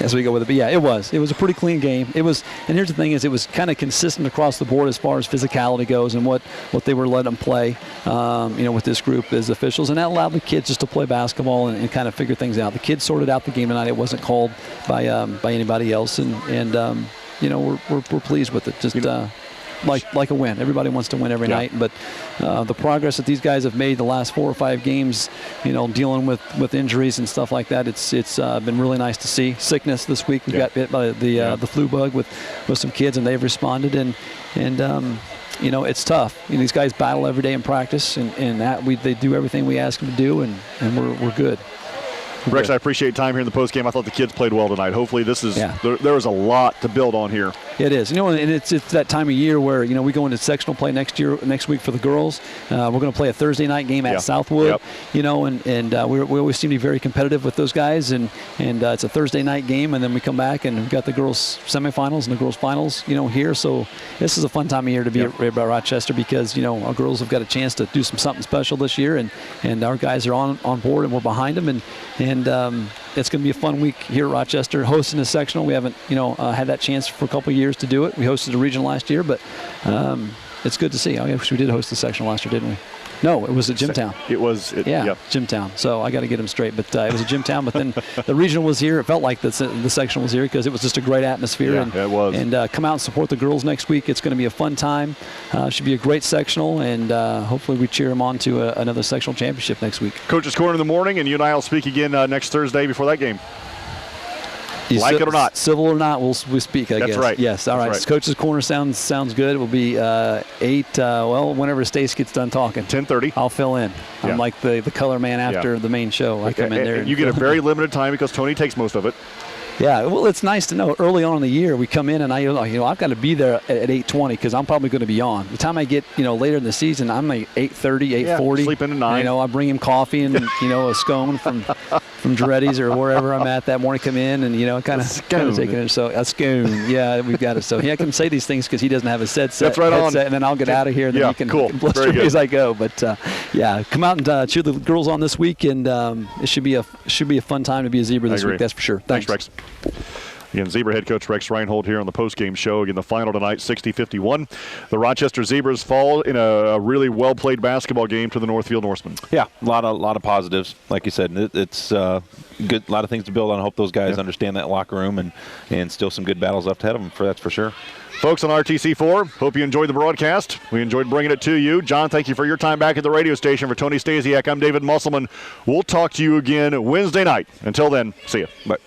as we go with it. But yeah, it was a pretty clean game. It was, and here's the thing: is it was kind of consistent across the board as far as physicality goes and what they were letting them play, with this group as officials, and that allowed the kids just to play basketball and kind of figure things out. The kids sorted out the game tonight. It wasn't called by anybody else, and we're pleased with it. Just. Like a win. Everybody wants to win every night, but the progress that these guys have made the last 4 or 5 games, dealing with injuries and stuff like that, it's been really nice to see. Sickness this week, we got bit by the flu bug with some kids, and they've responded, and it's tough. These guys battle every day in practice, and they do everything we ask them to do, and we're good. Rex, I appreciate time here in the postgame. I thought the kids played well tonight. Hopefully this is there is a lot to build on here. It is. And it's that time of year where, we go into sectional play next week for the girls. We're going to play a Thursday night game at Southwood, we always seem to be very competitive with those guys, and it's a Thursday night game, and then we come back and we've got the girls semifinals and the girls finals, here. So this is a fun time of year to be at Rochester, because, our girls have got a chance to do something special this year, and our guys are on board, and we're behind them, and it's going to be a fun week here at Rochester, hosting a sectional. We haven't, had that chance for a couple of years to do it. We hosted a regional last year, but it's good to see. I guess we did host the sectional last year, didn't we? No, it was at Jimtown. Jimtown. So I got to get them straight. But it was at Jimtown. But then the regional was here. It felt like the sectional was here because it was just a great atmosphere. Yeah, it was. And come out and support the girls next week. It's going to be a fun time. Should be a great sectional. And hopefully we cheer them on to another sectional championship next week. Coach's Corner in the morning, and you and I will speak again next Thursday before that game. Like it or not. Civil or not, we speak, I guess. That's right. Yes, all right. Coach's Corner sounds good. It will be 8, whenever Stace gets done talking. 10:30. I'll fill in. I'm like the color man after the main show. I come in there. And you get a very limited time because Tony takes most of it. Yeah, well, it's nice to know early on in the year we come in and I've got to be there at 8:20 because I'm probably going to be on. The time I get later in the season, I'm like 8:30, 8:40. Sleep in at 9. I bring him coffee and a scone from Giretti's or wherever I'm at that morning. Come in and kind of taking it. So a scone, yeah, we've got it. So I can say these things because he doesn't have his headset. That's right on. And then I'll get out of here. And then you can bluster me as I go. But come out and cheer the girls on this week, and it should be a fun time to be a Zebra this week. That's for sure. Thanks, Rex. Again, Zebra head coach Rex Reinhold here on the postgame show. Again, the final tonight, 60-51. The Rochester Zebras fall in a really well-played basketball game to the Northfield Norsemen. Yeah, a lot of positives. Like you said, it's good. A lot of things to build on. I hope those guys understand that locker room and still some good battles left ahead of them. That's for sure. Folks on RTC4, hope you enjoyed the broadcast. We enjoyed bringing it to you. John, thank you for your time back at the radio station. For Tony Stasiak, I'm David Musselman. We'll talk to you again Wednesday night. Until then, see you. Bye.